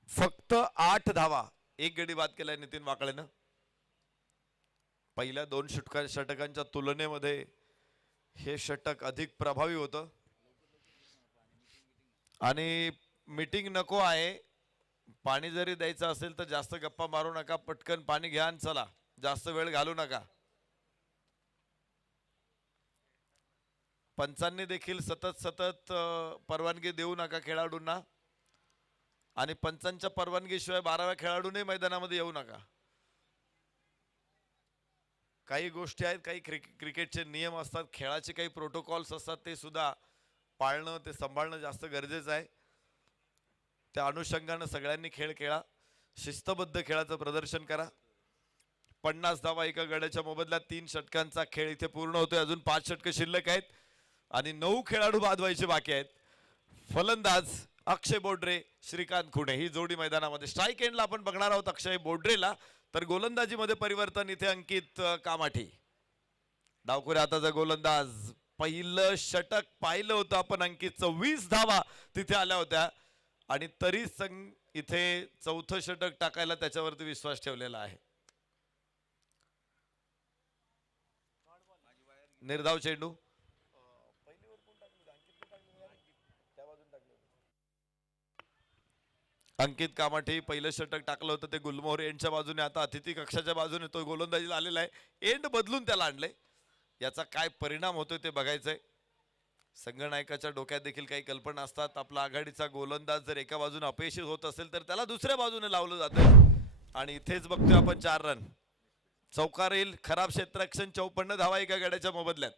फक्त 8 धावा, 1 गडी बाद केलाय नितीन वाकळेनं. पहिल्या 2 षटकांच्या तुलनेमध्ये हे षटक अधिक प्रभावी होतं. आणि मीटिंग नको आहे. पाणी जरी द्यायचं असेल तर जास्त गप्पा मारू नका, पटकन पाणी घ्या आणि चला, जास्त वेळ घालू नका. पंचांनी देखील सतत परवानगी देऊ नका खेळाडूंना. आणि पंचांच्या परवानगीशिवाय 12व्या खेळाडूने मैदानामध्ये येऊ नका. काही गोष्टी आहेत, काही क्रिकेटचे नियम असतात, खेळाचे काही प्रोटोकॉल्स असतात, ते सुद्धा पाळणं, ते सांभाळणं जास्त गरजेचं आहे. त्या अनुषंगानं सगळ्यांनी खेळ खेळा, शिस्तबद्ध खेळाचं प्रदर्शन करा. 50 धावा एका गड्याच्या मोबदल्यात 3 षटकांचा खेळ इथे पूर्ण होतोय. अजून 5 षटकं शिल्लक आहेत आणि 9 खेळाडू बाद व्हायचे बाकी आहेत. फलंदाज अक्षय बोड्रे, श्रीकांत खुणे ही जोडी मैदानामध्ये. स्ट्राईक एंडला आपण बघणार आहोत अक्षय बोड्रेला, तर गोलंदाजीमध्ये परिवर्तन इथे अंकित कामाठी. डावखुऱ्या हाताचा गोलंदाज. पहिलं षटक पाहिलं होतं आपण अंकितचं, 20 धावा तिथे आल्या होत्या आणि तरी संघ इथे 4थं षटक टाकायला त्याच्यावरती विश्वास ठेवलेला आहे. निर्धाव चेंडू. अंकित कामाठी पहिलं षटक टाकलं होतं ते गुलमोहर यांच्या बाजूने, आता अतिथी कक्षाच्या बाजूने तो गोलंदाजीला आलेला आहे. एंड बदलून त्याला आणले. याचा काय परिणाम होतोय ते बघायचंय. संघनायकाच्या डोक्यात देखील काही कल्पना असतात. आपला आघाडीचा गोलंदाज जर एका बाजूने अपयशी होत असेल तर त्याला दुसऱ्या बाजूने लावलं जातं आणि इथेच बघतोय आपण 4 रन. चौकार येईल. खराब क्षेत्ररक्षण. 54 धावा एका गड्याच्या मोबदल्यात.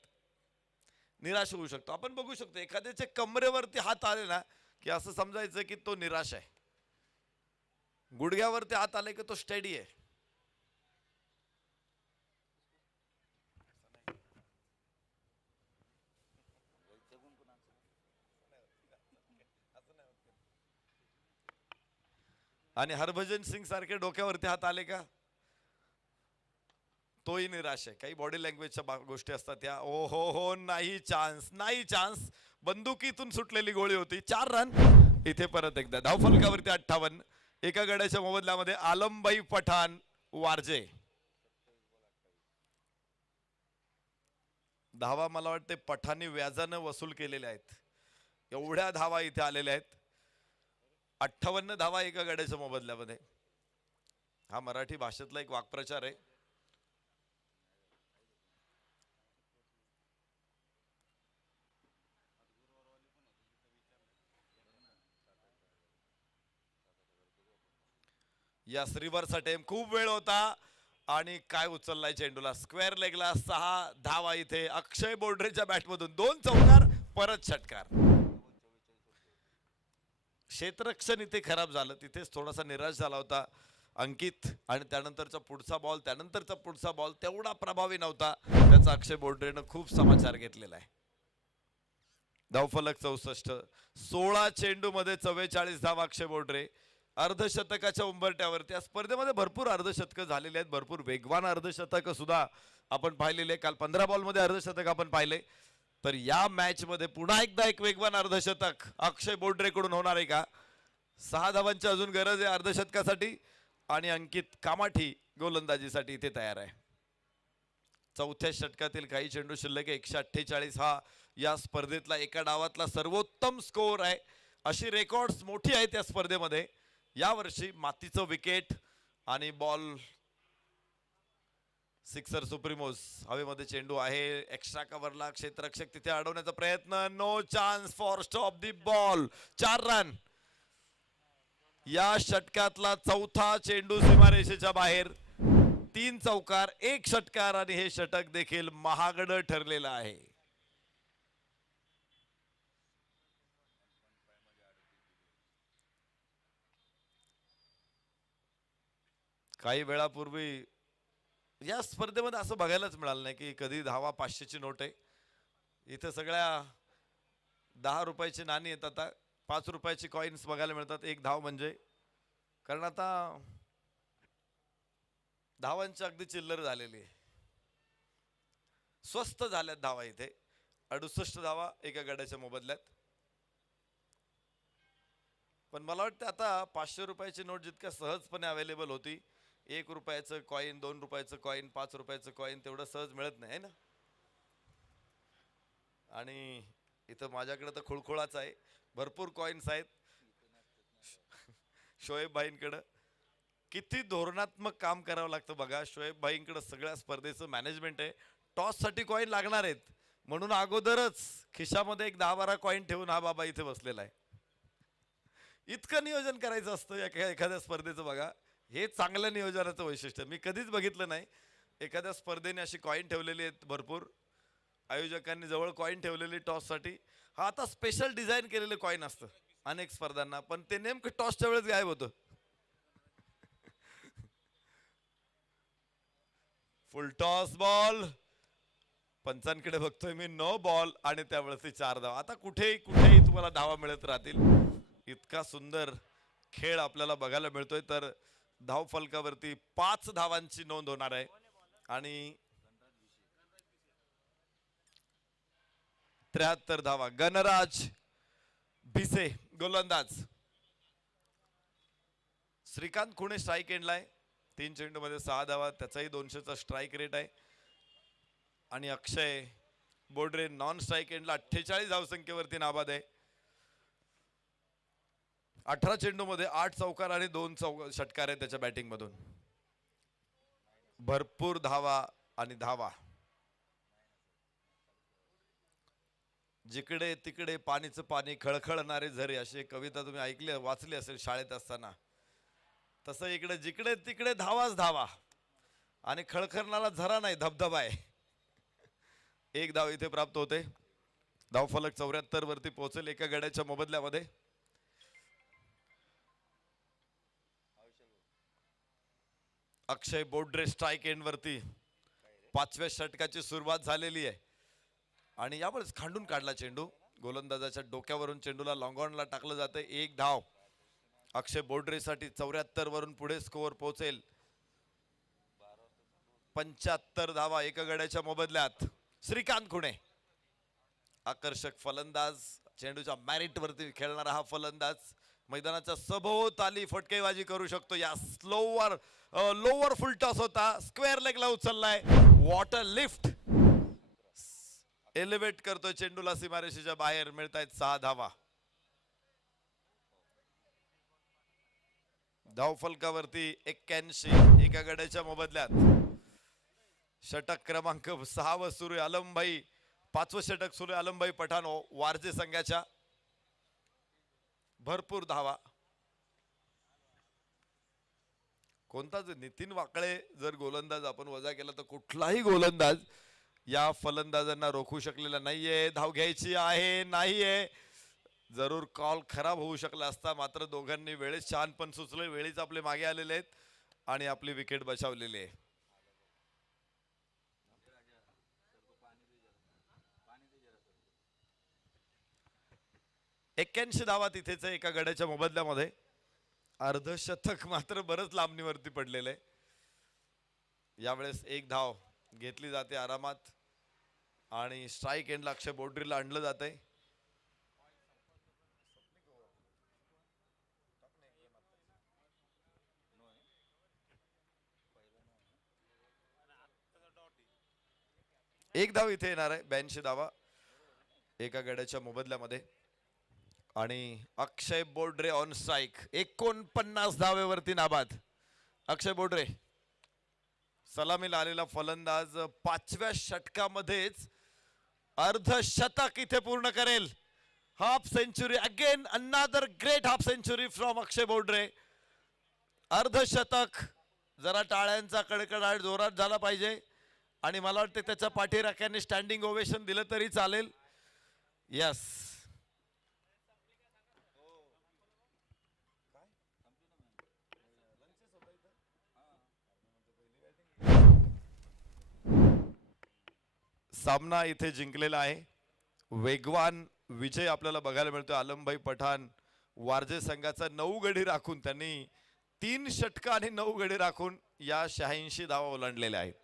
निराश होऊ शकतो. आपण बघू शकतो एखाद्याच्या कमरेवरती हात आले ना की असं समजायचं की तो निराश आहे. गुडघ्यावरती हात आले की तो स्टेडी आहे. आणि हरभजन सिंग सारखे डोक्यावरती हात आले का तोही निराश आहे. काही बॉडी लँग्वेजच्या गोष्टी असतात त्या. ओ हो हो, नाही चान्स, नाही चान्स. बंदुकीतून सुटलेली गोळी होती. 4 रन. इथे परत एकदा धाव फलकावरती 58 एका गड्याच्या मोबदल्यामध्ये. आलमबाई पठाण वारजे. धावा मला वाटते पठाणी व्याजानं वसूल केलेल्या आहेत. एवढ्या धावा इथे आलेल्या आहेत. 58 धावा एका गड्याच्या मोबदल्यामध्ये. हा मराठी भाषेतला एक वाक्प्रचार आहे. या रिव्हर्स अटेम्प्ट. खूप वेळ होता आणि काय उचललाय चेंडूला. स्क्वेअर लेगला 6 धावा इथे अक्षय बोड्रेच्या बॅटमधून. 2 चौकार, परत षटकार. क्षेत्ररक्षण इथे खराब झालं. तिथेच थोडासा निराश झाला होता अंकित. आणि त्यानंतरचा पुढचा बॉल तेवढा प्रभावी नव्हता. त्याचा अक्षय बोड्रेनं खूप समाचार घेतलेला आहे. धावफलक 64. 16 चेंडू मध्ये 44 धावा अक्षय बोड्रे. अर्धशतकाच्या उंबरट्यावरती. या स्पर्धेमध्ये भरपूर अर्धशतक झालेले आहेत. भरपूर वेगवान अर्धशतक सुद्धा आपण पाहिलेले. काल 15 बॉल मध्ये अर्धशतक आपण पाहिले. तर या मॅच मध्ये पुन्हा एकदा एक वेगवान अर्धशतक अक्षय बोड्रे कडून होणार आहे का? 6 धावांची अजून गरज आहे अर्धशतकासाठी आणि अंकित कामाठी गोलंदाजीसाठी इथे तयार आहे. 4थ्या षटकातील काही चेंडू शिल्लक. 148 हा या स्पर्धेतला एका डावातला सर्वोत्तम स्कोअर आहे. अशी रेकॉर्ड्स मोठी आहेत या स्पर्धेमध्ये. यावर्षी मातीचं विकेट आणि बॉल सिक्सर सुप्रीमोस हवेमध्ये चेंडू आहे. एक्स्ट्रा कव्हरला क्षेत्ररक्षक तिथे अडवण्याचा प्रयत्न. No chance for stop the ball. 4 run. या षटकातला चौथा चेंडू सीमारेषेच्या बाहेर. 3 चौकार 1 षटकार आणि हे षटक देखील महागडं ठरलेलं आहे. काही वेळापूर्वी या स्पर्धेमध्ये असं बघायलाच मिळालं नाही की कधी धावा 500ची नोट आहे. इथं सगळ्या 10 रुपयाची नाणी येतात. 5 रुपयाची कॉइन्स बघायला मिळतात. एक धाव म्हणजे, कारण आता धावांची अगदी चिल्लर झालेली आहे. स्वस्त झाल्यात धावा इथे. 68 धावा एका गड्याच्या मोबदल्यात. पण मला वाटतं आता 500 रुपयाची नोट जितक्या सहजपणे अवेलेबल होती, 1 रुपयाचं कॉइन, 2 रुपयाचं कॉइन, 5 रुपयाचं कॉइन तेवढं सहज मिळत नाही ना. आणि इथं माझ्याकडे तर खुळखुळाच आहे. भरपूर कॉइन्स आहेत शोएब भाईंकडं. किती धोरणात्मक काम करावं लागतं बघा. शोएब भाईंकडे सगळ्या स्पर्धेचं मॅनेजमेंट आहे. टॉस साठी कॉइन लागणार आहेत म्हणून अगोदरच खिशामध्ये एक 10-12 कॉइन ठेवून हा बाबा इथे बसलेला आहे. इतकं नियोजन करायचं असतं एखाद्या स्पर्धेचं बघा. हे चांगल्या नियोजनाचं वैशिष्ट्य. मी कधीच बघितलं नाही एखाद्या स्पर्धेने अशी कॉइन ठेवलेली आहेत. भरपूर आयोजकांनी जवळ कॉइन ठेवलेली टॉससाठी. हा आता स्पेशल डिझाईन केलेलं कॉइन असतं अनेक स्पर्धांना, पण ते नेमकं टॉसच्या वेळेस गायब होतं. फुल टॉस बॉल. पंचांकडे बघतोय मी. नो बॉल आणि त्यावेळेस 4 धावा. आता कुठेही तुम्हाला धावा मिळत राहतील. इतका सुंदर खेळ आपल्याला बघायला मिळतोय. तर धाव फलकावरती 5 धावांची नोंद होणार आहे आणि 73 धावा. गणराज भिसे गोलंदाज. श्रीकांत खुणे स्ट्राईक एंडला आहे. 3 चेंडूमध्ये 6 धावा. त्याचाही 200चा स्ट्राईक रेट आहे. आणि अक्षय बोडरे नॉन स्ट्राईक एंडला 48 धावसंख्येवरती नाबाद आहे. 18 चेंडूमध्ये 8 चौकार आणि 2 षटकार आहे त्याच्या बॅटिंग मधून. भरपूर धावा आणि धावा. जिकडे तिकडे पाणीचं पाणी खळखळणारे झरे, अशी एक कविता तुम्ही ऐकली वाचली असेल शाळेत असताना. तसं इकडे जिकडे तिकडे धावाच धावा आणि खळखळणारा झरा नाही, धबधबा आहे. 1 धाव इथे प्राप्त होते. धावफलक 74 वरती पोहोचेल एका गड्याच्या मोबदल्यामध्ये. अक्षय बोडरे स्ट्राईक एंड वरती. 5व्या षटकाची सुरुवात झालेली आहे आणि यावेळेस खांडून काढला चेंडू. गोलंदाजाच्या डोक्यावरून चेंडूला लॉंग ऑनला टाकलं जातं. 1 धाव अक्षय बोडरेसाठी. 74 वरून पुढे स्कोअर पोहोचेल. 75 धावा एका गड्याच्या मोबदल्यात. श्रीकांत खुणे आकर्षक फलंदाज. चेंडूच्या मॅरिट वरती खेळणारा हा फलंदाज मैदानाच्या सभोवताली फटकेबाजी करू शकतो. या लोवर फुल टॉस होता. स्क्वेअर लेगला उचललाय. वॉटर लिफ्ट एलिव्हेट करतोय चेंडूला सीमारेषेच्या बाहेर. मिळतायत 6 धावा. धावफलकावरती 81 एका गड्याच्या मोबदल्यात. षटक क्रमांक 6 व सुरू आहे. आलमभाई 5वं षटक सुरू आहे. आलमभाई पठाण वारजे संघाच्या. भरपूर धावा. कोणताच नितीन वाकळे जर गोलंदाज आपण वजा केला तर कुठलाही गोलंदाज या फलंदाजांना रोखू शकलेला नाहीये. धाव घ्यायची आहे नाहीये. जरूर कॉल खराब होऊ शकला असता, मात्र दोघांनी वेळेस छान पण सुचले. वेळीच आपले मागे आलेले आहेत आणि आपली विकेट बचावलेली आहे. एक्क्याऐंशी धावा तिथेच एका गड्याच्या मोबदल्यामध्ये. अर्धशतक मात्र बरंच लांबणीवरती पडलेलं आहे. यावेळेस 1 धाव घेतली जाते आरामात आणि स्ट्राईक एंडला अक्षय बोडरीला आणलं जाते. एक धाव इथे येणार आहे. 82 धावा. एका गड्याच्या मोबदल्यामध्ये. आणि अक्षय बोर्डरे ऑन स्ट्राईक 49 धावेवरती नाबाद. अक्षय बोर्डरे सलामीला आलेला फलंदाज 5व्या षटकामध्येच अर्धशतक इथे पूर्ण करेल. Half century again, another great half century from Akshay Bordare. अर्धशतक. जरा टाळ्यांचा कडकडाट जोरात झाला पाहिजे आणि मला वाटतं त्याच्या पाठीराख्यांनी स्टँडिंग ओवेशन दिलं तरी चालेल. यस, सामना इथे जिंकलेला आहे. वेगवान विजय आपल्याला बघायला मिळतो. आलमभाई पठाण वारजे संघाचा 9 गडी राखून, त्यांनी 3 षटक आणि 9 गडी राखून या 86 धावा ओलांडलेल्या आहेत.